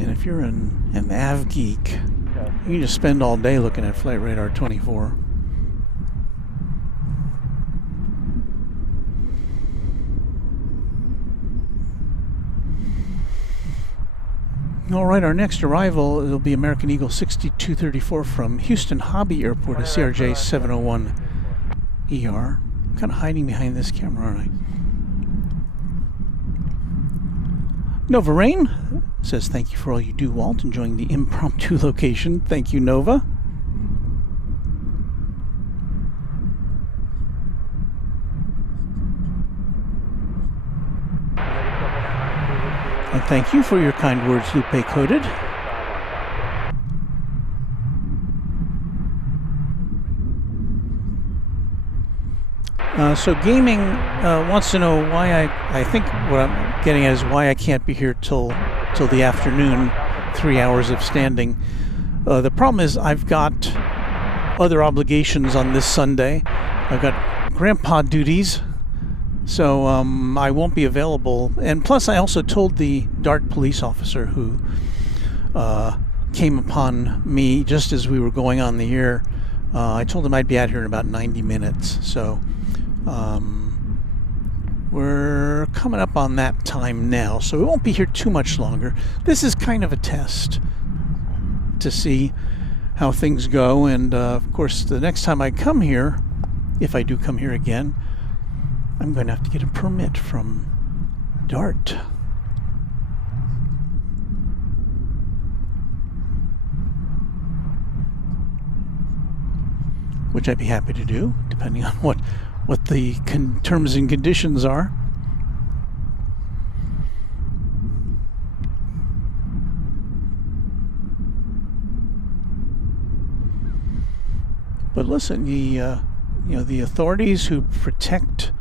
And if you're an av geek, you can just spend all day looking at Flight Radar 24. All right, our next arrival will be American Eagle 6234 from Houston Hobby Airport, a CRJ 701 ER. I'm kind of hiding behind this camera, aren't I? Nova Rain says, thank you for all you do, Walt. Enjoying the impromptu location. Thank you, Nova. And thank you for your kind words, Lupe Coded. So Gaming wants to know why I think what I'm getting at is why I can't be here till the afternoon, 3 hours of standing. The problem is I've got other obligations on this Sunday. I've got grandpa duties, so I won't be available. And plus I also told the Dart police officer who came upon me just as we were going on the air. I told him I'd be out here in about 90 minutes. So we're coming up on that time now, so we won't be here too much longer. This is kind of a test to see how things go, and of course the next time I come here, if I do come here again, I'm going to have to get a permit from Dart. Which I'd be happy to do, depending on what the terms and conditions are. But listen, the authorities who protect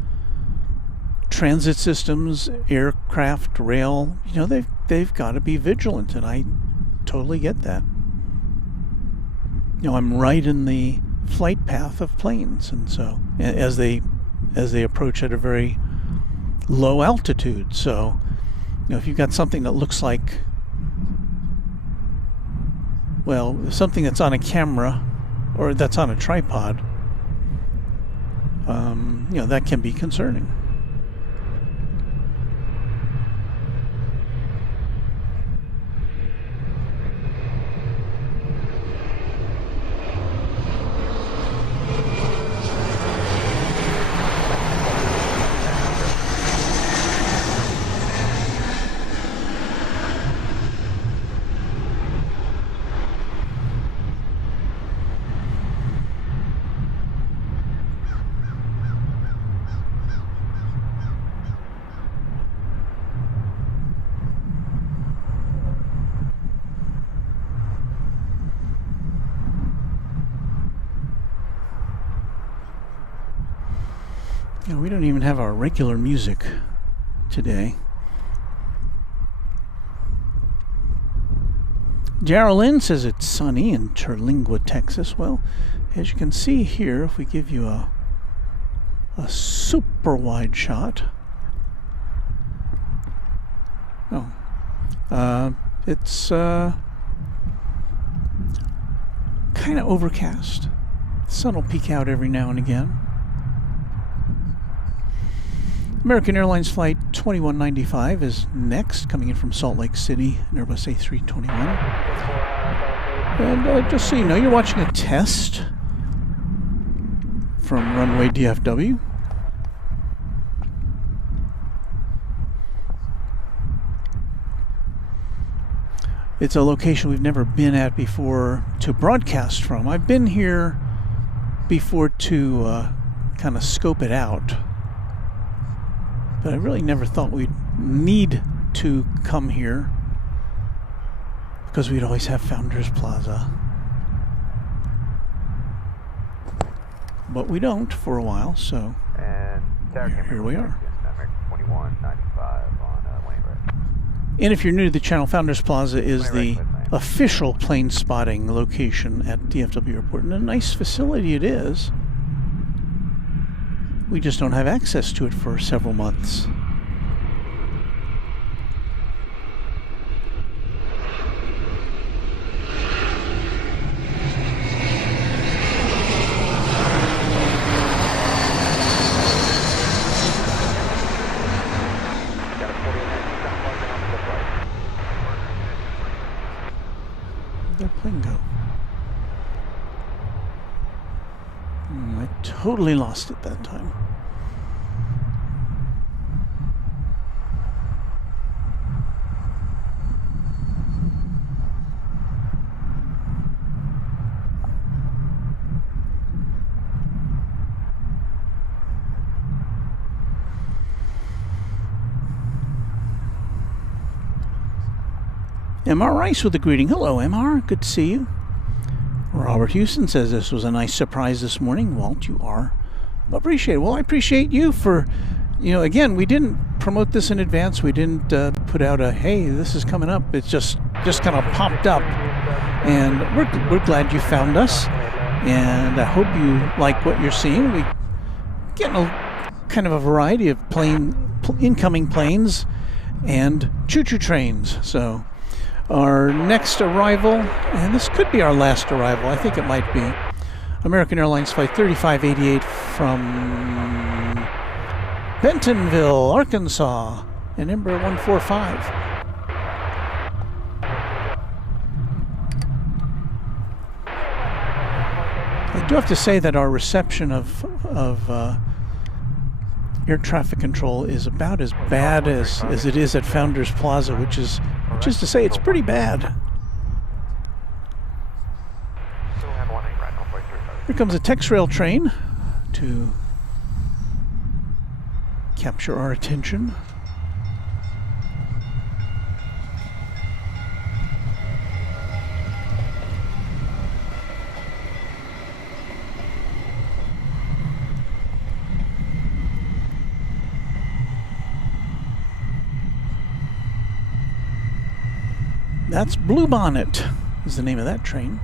transit systems, aircraft, rail, they've got to be vigilant, and I totally get that. I'm right in the flight path of planes, and so as they approach at a very low altitude. So if you've got something that looks like, well, something that's on a camera or that's on a tripod, that can be concerning. You know, we don't even have our regular music today. Geraldine says it's sunny in Terlingua, Texas. Well, as you can see here, if we give you a super wide shot. Oh, it's kind of overcast. The sun will peek out every now and again. American Airlines Flight 2195 is next, coming in from Salt Lake City, an Airbus A321. And just so you know, you're watching a test from Runway DFW. It's a location we've never been at before to broadcast from. I've been here before to kind of scope it out, but I really never thought we'd need to come here because we'd always have Founders Plaza. But we don't for a while, so And here we are. American 2195 on Wayne Road. And if you're new to the channel, Founders Plaza is the official plane spotting location at DFW Airport, and a nice facility it is. We just don't have access to it for several months. Where'd that plane go? I totally lost it that time. MR Rice with a greeting. Hello, MR. Good to see you. Robert Houston says this was a nice surprise this morning. Walt, you are appreciated. Well, I appreciate you for, you know, again, we didn't promote this in advance. We didn't put out a, hey, this is coming up. It's just kind of popped up. And we're glad you found us. And I hope you like what you're seeing. We getting a kind of a variety of incoming planes and choo-choo trains. So our next arrival, and this could be our last arrival, I think it might be, American Airlines Flight 3588 from Bentonville, Arkansas, and Embraer 145. I do have to say that our reception of air traffic control is about as bad as it is at Founders Plaza, which is to say it's pretty bad. Here comes a TEXRail train to capture our attention. That's Bluebonnet is the name of that train.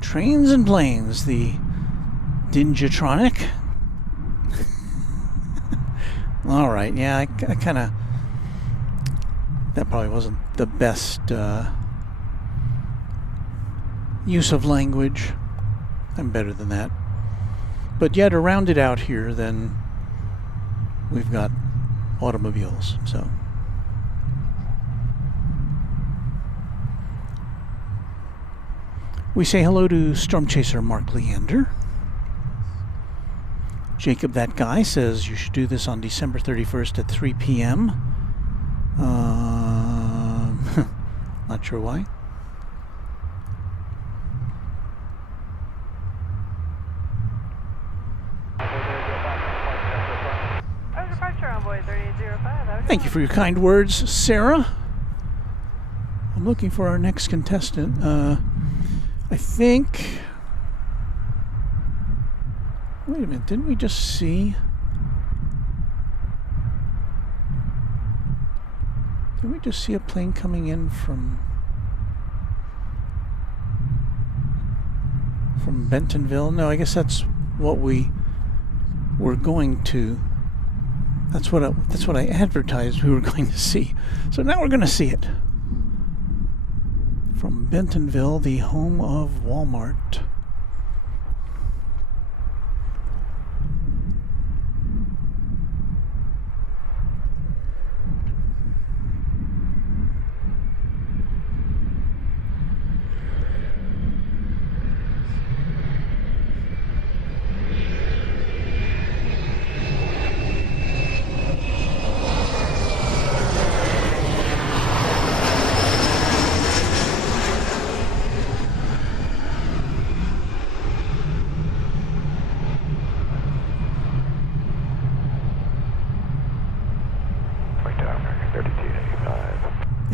Trains and planes, the Dingitronic. All right, yeah, I kind of... That probably wasn't the best use of language. I'm better than that. But yeah, to round it out here, then we've got automobiles. So we say hello to Storm Chaser Mark Leander. Jacob, that guy, says you should do this on December 31st at 3 p.m. Not sure why. Envoy 3805. Thank you for your kind words, Sarah. I'm looking for our next contestant. I think... Wait a minute, didn't we just see... Didn't we just see a plane coming in from Bentonville? No, I guess that's what we were going to... That's what I advertised we were going to see. So now we're going to see it. From Bentonville, the home of Walmart.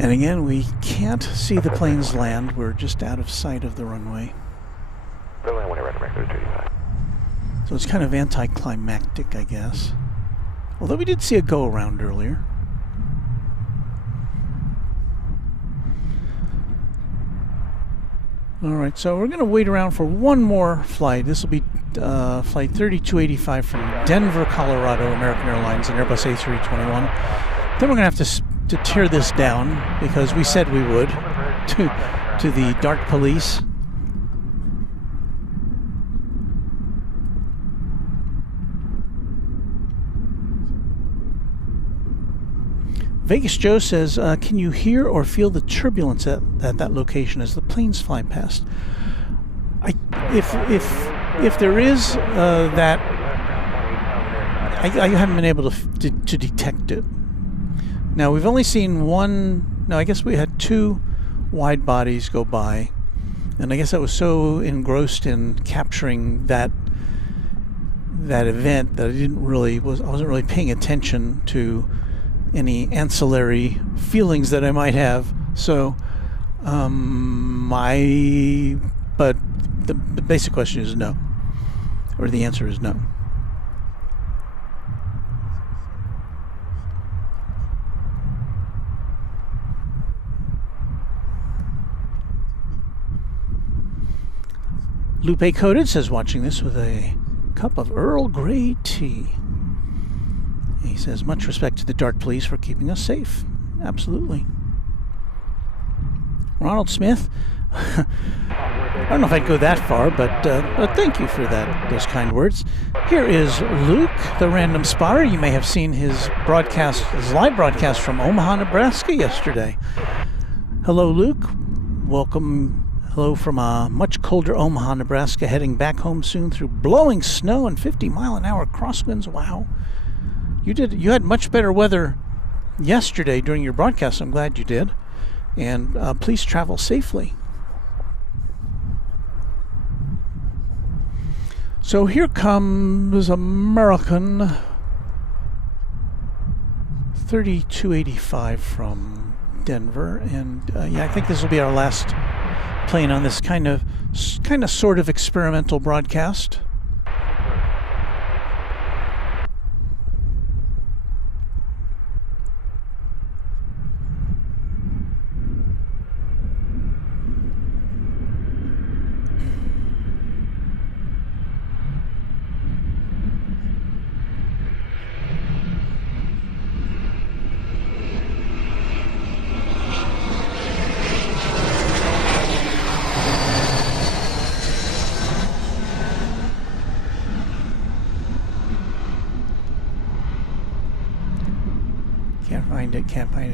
And again, we can't see the planes land. We're just out of sight of the runway. So it's kind of anticlimactic, I guess. Although we did see a go-around earlier. Alright, so we're going to wait around for one more flight. This will be flight 3285 from Denver, Colorado, American Airlines, and Airbus A321. Then we're going to have to tear this down, because we said we would, to the dark police. Vegas Joe says, can you hear or feel the turbulence at that location as the planes fly past? If there is that, I haven't been able to detect it. Now, we've only seen one... No, I guess we had two wide bodies go by. And I guess I was so engrossed in capturing that event that I wasn't really paying attention to any ancillary feelings that I might have. So, but the basic question is no. Or the answer is no. Lupe Coated says, watching this with a cup of Earl Grey tea. He says, much respect to the Dark Police for keeping us safe. Absolutely. Ronald Smith. I don't know if I'd go that far, but thank you for those kind words. Here is Luke, the random spotter. You may have seen his live broadcast from Omaha, Nebraska yesterday. Hello, Luke. Welcome. Hello from much colder Omaha, Nebraska, heading back home soon through blowing snow and 50-mile-an-hour crosswinds. Wow. You had much better weather yesterday during your broadcast. I'm glad you did. And please travel safely. So here comes American 3285 from Denver. And yeah, I think this will be our last plane on this kind of sort of experimental broadcast.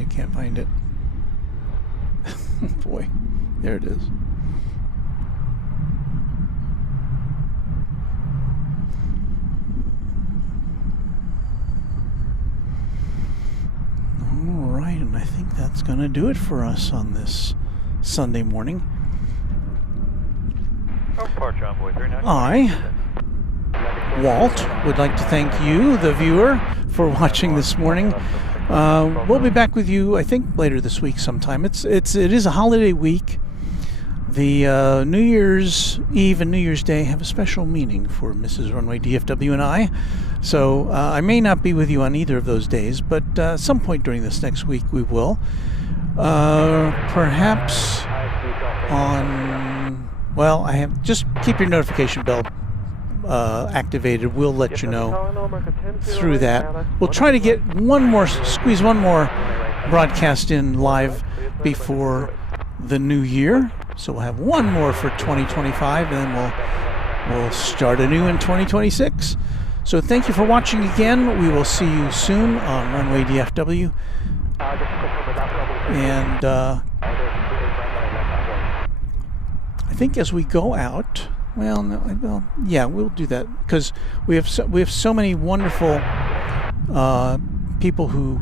Can't find it. Boy, there it is. All right, and I think that's going to do it for us on this Sunday morning. Departure Envoy 39. I Walt would like to thank you, the viewer, for watching this morning. We'll be back with you, I think, later this week sometime. It is a holiday week. The New Year's Eve and New Year's Day have a special meaning for Mrs. Runway DFW and I. So I may not be with you on either of those days, but at some point during this next week we will. Perhaps on, well, I have, just keep your notification bell activated. We'll let you know through that. We'll try to get squeeze one more broadcast in live before the new year. So we'll have one more for 2025, and then we'll start anew in 2026. So thank you for watching again. We will see you soon on Runway DFW. And I think as we go out, we'll do that because we have so many wonderful people who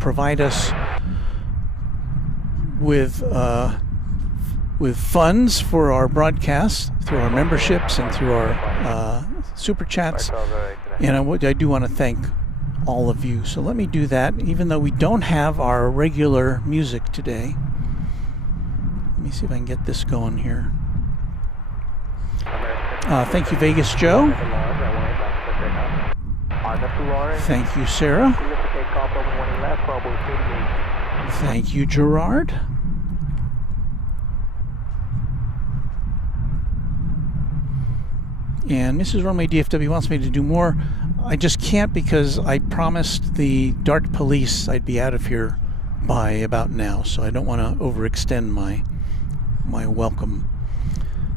provide us with funds for our broadcasts through our memberships and through our super chats. And I do want to thank all of you. So let me do that, even though we don't have our regular music today. Let me see if I can get this going here. Thank you, Vegas Joe. Thank you, Sarah. Thank you, Gerard. And Mrs. Runway DFW wants me to do more. I just can't because I promised the Dart Police I'd be out of here by about now, so I don't want to overextend my welcome.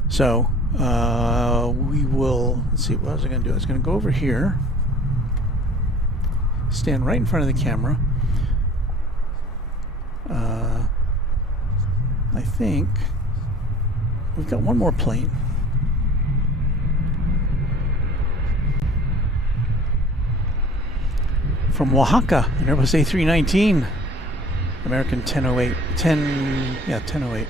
So we will, let's see, what was I going to do? I was going to go over here, stand right in front of the camera. I think we've got one more plane. From Oaxaca, an Airbus A319, American 1008, 1008.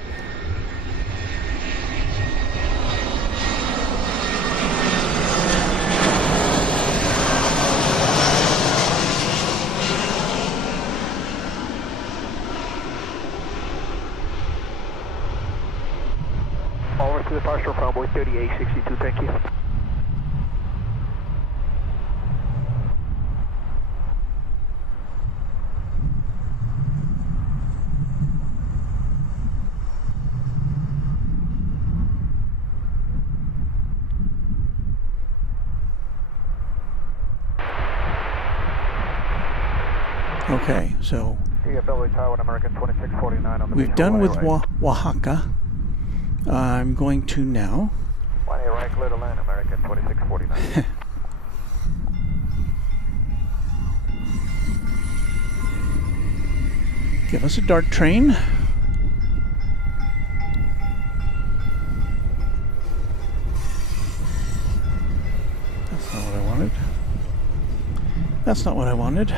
Over to departure from 3862, thank you. Okay, so DFW Taiwan American 2649 on the we've done with Oaxaca. I'm going to now. 1A right, clear to land, American 2649. Give us a dart train. That's not what I wanted. That's not what I wanted.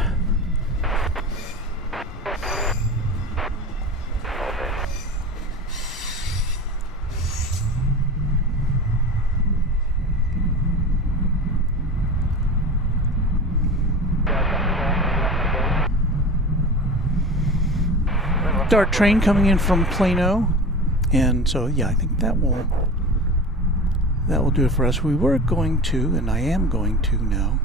Dart train coming in from Plano, and so yeah, I think that will do it for us. We were going to, and I am going to now,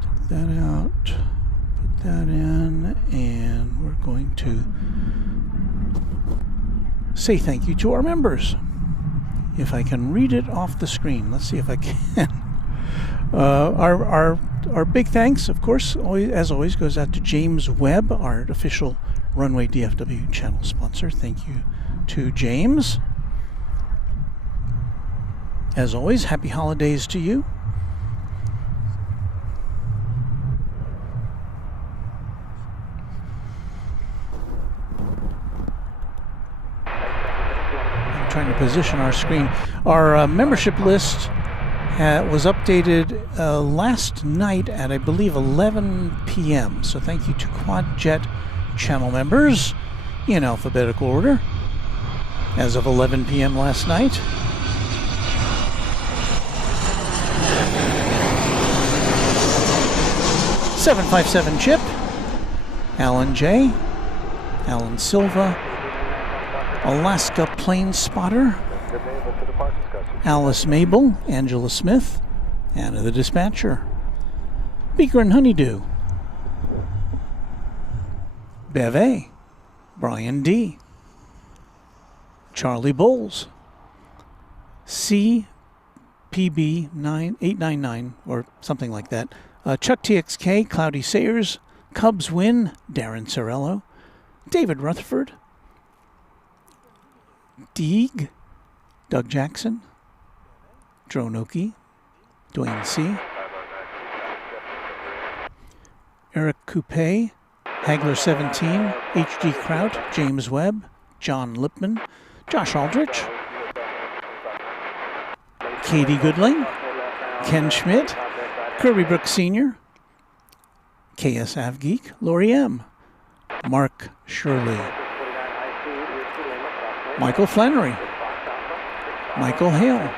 take that out, put that in, and we're going to say thank you to our members. If I can read it off the screen, let's see if I can. Our big thanks, of course, as always, goes out to James Webb, our official Runway DFW channel sponsor. Thank you to James. As always, happy holidays to you. I'm trying to position our screen. Our membership list was updated last night at, I believe, 11 p.m. So thank you to QuadJet channel members in alphabetical order as of 11 p.m. last night. 757 Chip, Alan J, Alan Silva, Alaska Plane Spotter, Alice Mabel, Angela Smith, Anna the Dispatcher, Beaker and Honeydew, Bev A, Brian D, Charlie Bowles, CPB9899 or something like that, Chuck TXK, Cloudy Sayers, Cubs Win, Darren Sorello, David Rutherford, Deeg, Doug Jackson, Dronoki, Dwayne C, Eric Coupe, Hagler 17, H.G. Kraut, James Webb, John Lipman, Josh Aldrich, Katie Goodling, Ken Schmidt, Kirby Brooks Sr., KS Avgeek, Lori M., Mark Shirley, Michael Flannery, Michael Hale,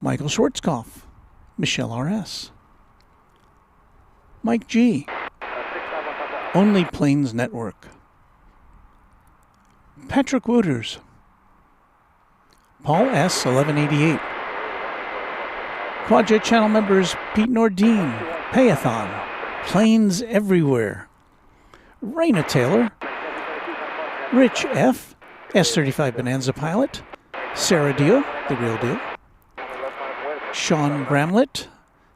Michael Schwarzkopf, Michelle R.S., Mike G., Only Planes Network, Patrick Wooters, Paul S. 1188, Quadjet channel members Pete Nordine, Payathon, Planes Everywhere, Raina Taylor, Rich F., S35 Bonanza Pilot, Sarah Deal, The Real Deal, Sean Bramlett,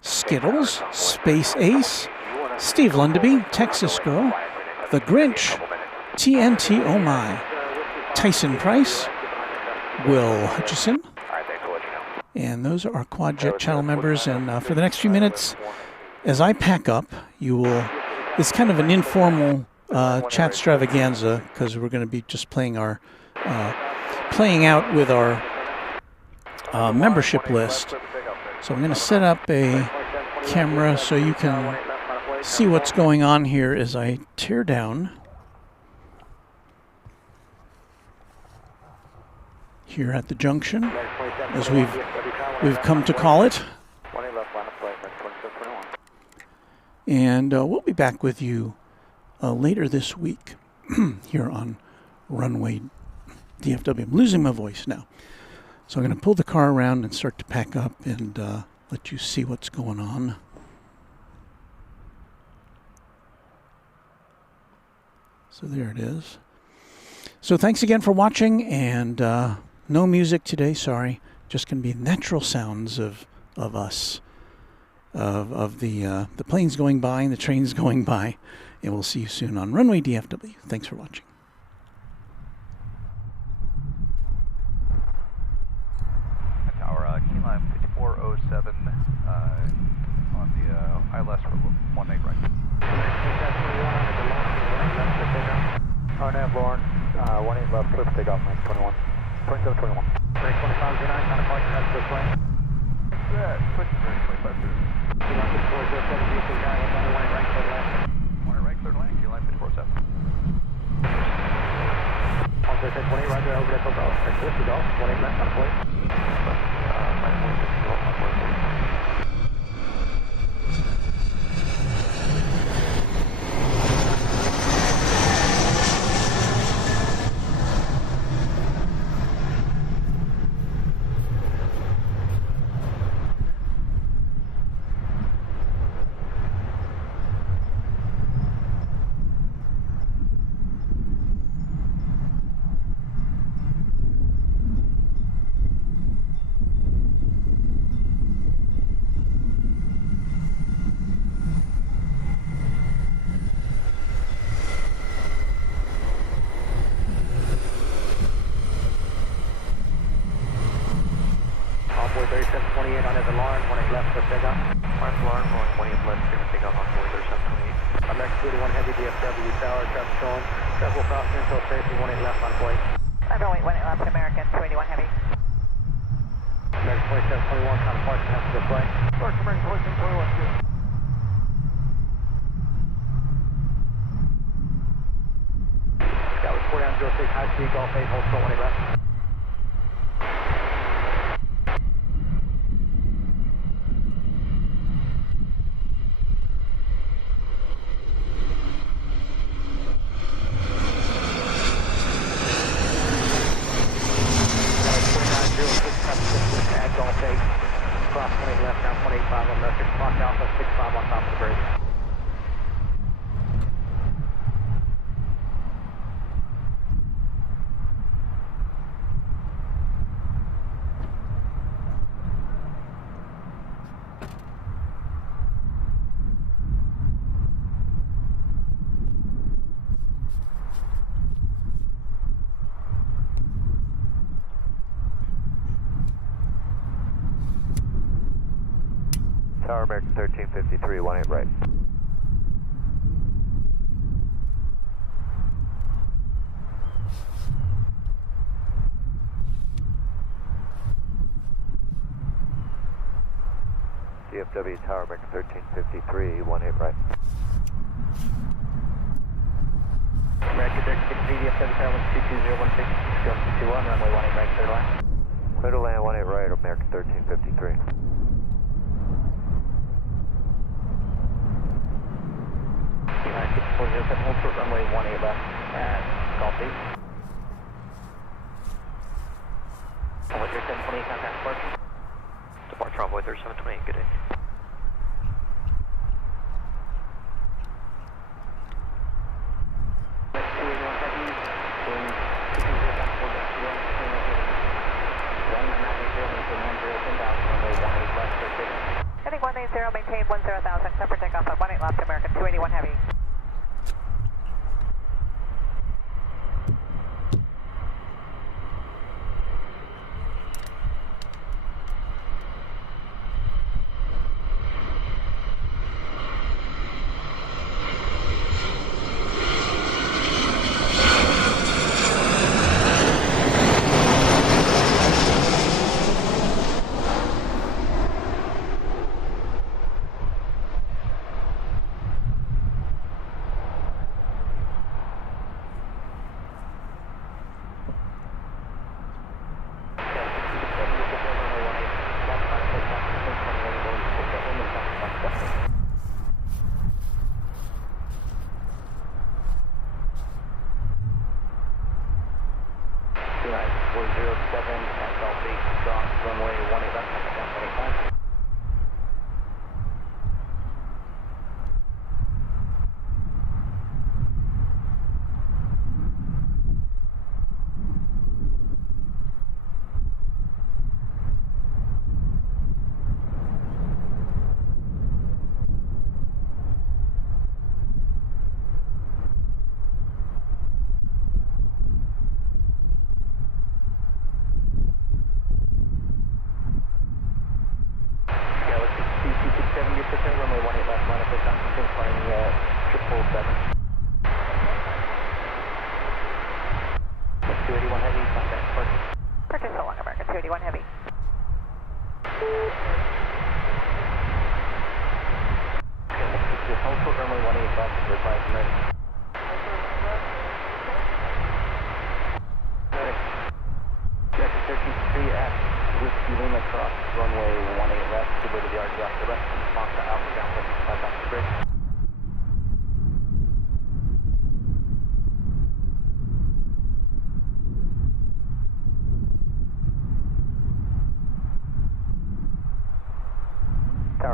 Skittles, Space Ace, Steve Lundaby, Texas Girl, The Grinch, TNT Oh My, Tyson Price, Will Hutchison, and those are our Quadjet channel members. And for the next few minutes, as I pack up, it's kind of an informal chat extravaganza because we're going to be just playing out with our membership list. So I'm going to set up a camera so you can see what's going on here as I tear down here at the junction, as we've come to call it. And we'll be back with you later this week here on Runway DFW. I'm losing my voice now. So I'm going to pull the car around and start to pack up and let you see what's going on. So there it is. So thanks again for watching, and no music today, sorry. Just going to be natural sounds of us, of the planes going by and the trains going by. And we'll see you soon on Runway DFW. Thanks for watching. Tower, keyline 5407 on the ILS for 18 right. RNAV Lauren, 18 left, clear for takeoff, 21. 2721. 2509, kind of parking that's this way. Yeah, switch to 25 through. 1 right, clear left. 1 right, clear to land, keyline 5407. 28 right there, over there, go. This is go. 18 left, on the plate. Heavy DFW Tower, traffic showing. Traffic will cross until safety, 18 left on plate. Runway 18 left, American, 281 Heavy. American 2721, kind of parking after the flight. Park American 2721, Scout report on 06, high speed, Golf 8, hold short 18 left. Golf 8. Cross 28 left, now 185 on American. Clock Alpha 65 on top of the bridge. Tower American 1353, 18 right. DFW Tower American 1353, 18 right. American 1353, DFW Tower 22016, go 21, runway 18 right, clear to land. Clear to land, 18 right, American 1353. United 6407, hold short runway 18 left at Golf 8. Runway 3728, contact departure. Departure runway 3728, good day. Heading 180, maintain 10,000, clear for takeoff at 18 left, American 281 heavy.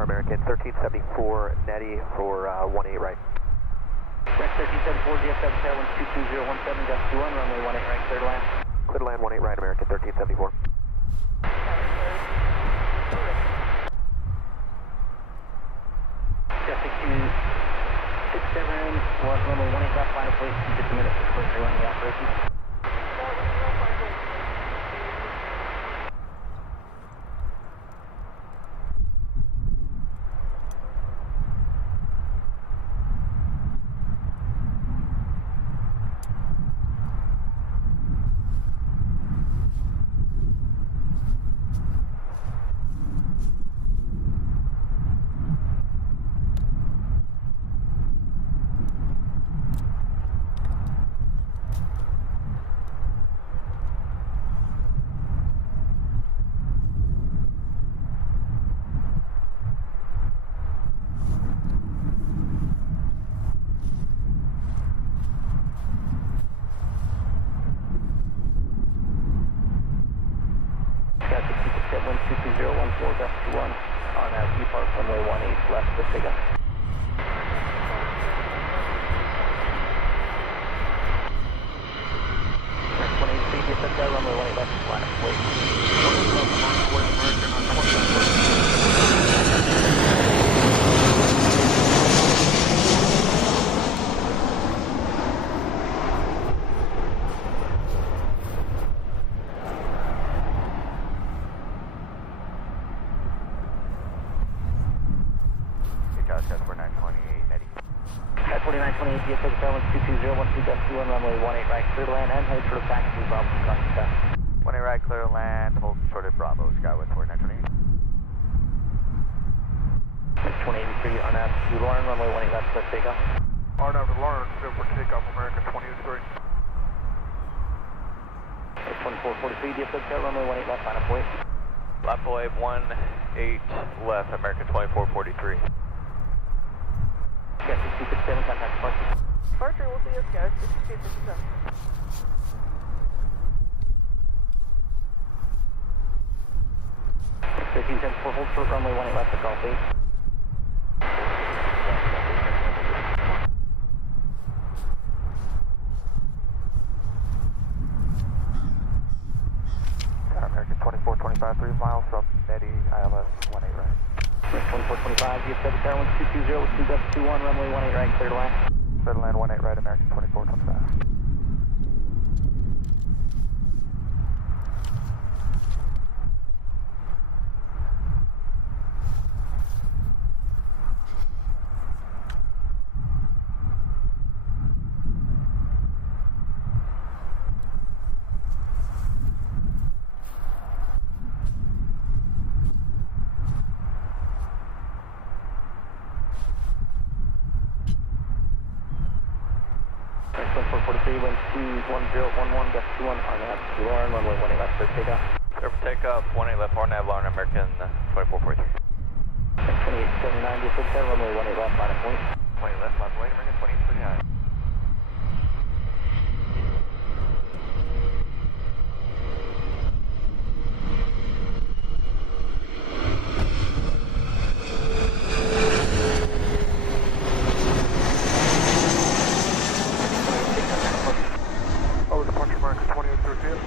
American 1374, Netty for 18 right. Rex 1374, DFW Tower 22017, gust 21, runway 18 right, clear to land. Clear to land, 18 right, American 1374. Gust 6267, runway 18 left, line of wait, just a minute before they run the operation. at wind 22014, gust 21 on depart runway 18 left with takeoff. Next 180 feet, DFW runway 18 left, line of wait. At 4928, DFW Airport 22012, gust 21, runway 18 right, clear to land and head for the taxi, Bravo, caution pass. 18 right, clear to land, hold short at Bravo, Skyway 4928. Next 183 on to Lauren, runway 18 left, clear takeoff. RNAV to Lauren, clear for takeoff, American 23. Next 2443, DFW runway 18 left, line of wait. Lap boy 18 left, American 2443. Yes, 267, contact departure. Departure will see us, guys. 6267. Next 1374, hold short, runway 18 left, to golf 8. American 2425, 3 miles from Netty, ILS 18 right. Next 2425, DFW Airport 220 with 2 gust 21, runway 18 right, clear to land. Clear to land 18 right, American 2425. Next 1443, wind 21011, gust 21, RNAV to Lauren, runway 18 left, clear takeoff. Clear for takeoff, 18 left, RNAV, Lauren, American 2443. Next 2879, DFW runway 18 left, line of point. 20 left, left right, American 23 high. Over departure, American 2813.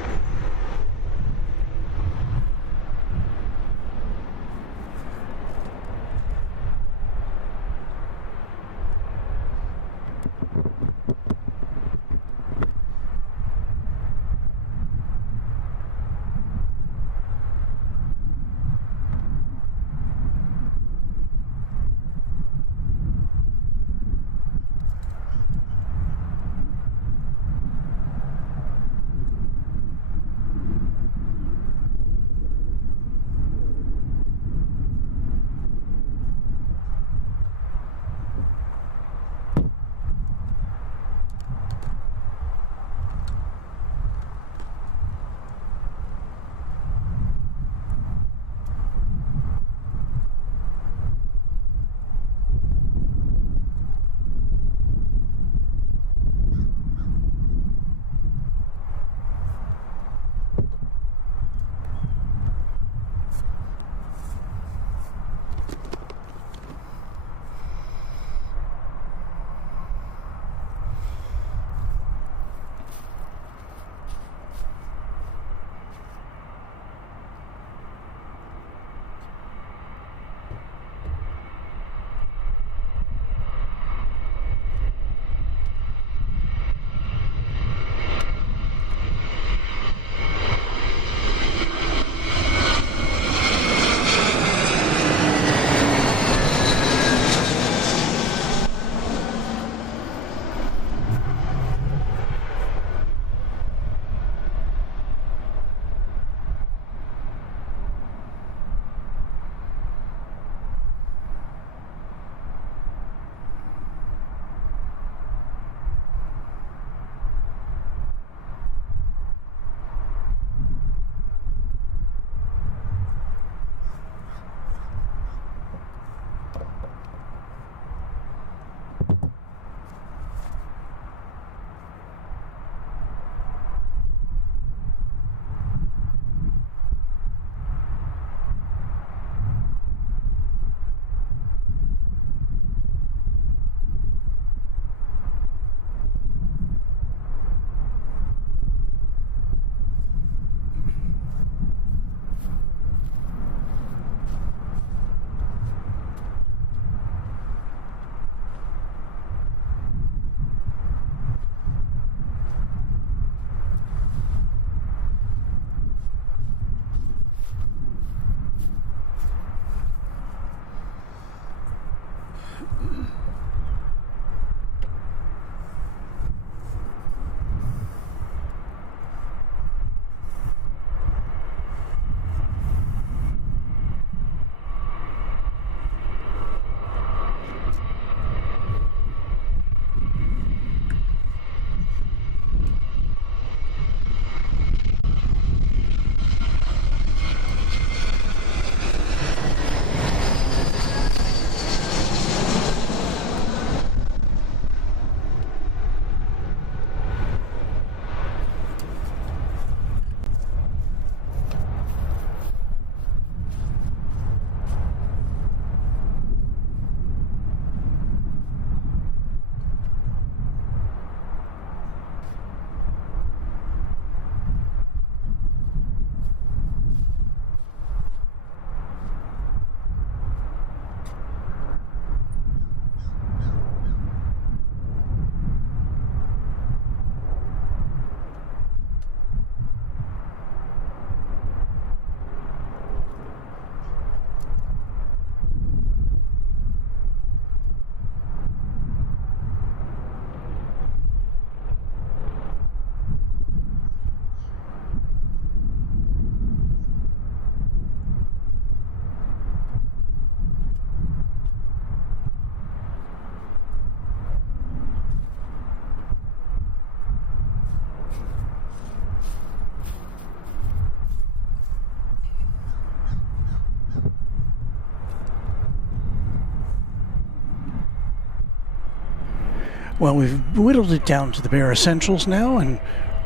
Well, we've whittled it down to the bare essentials now, and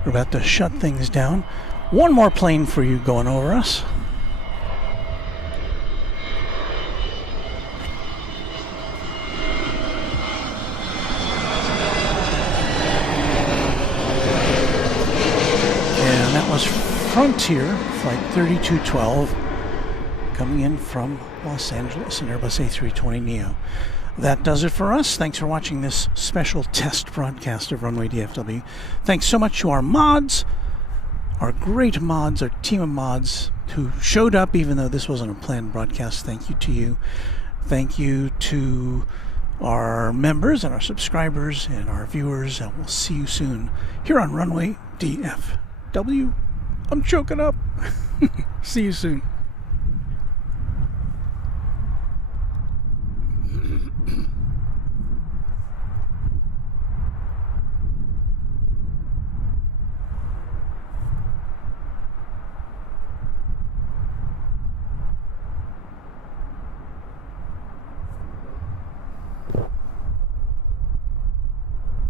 we're about to shut things down. One more plane for you going over us. And that was Frontier, Flight 3212, coming in from Los Angeles, an Airbus A320neo. That does it for us. Thanks for watching this special test broadcast of Runway DFW. Thanks so much to our mods, our great mods, our team of mods who showed up even though this wasn't a planned broadcast. Thank you to you. Thank you to our members and our subscribers and our viewers, and we'll see you soon here on Runway DFW. I'm choking up. See you soon.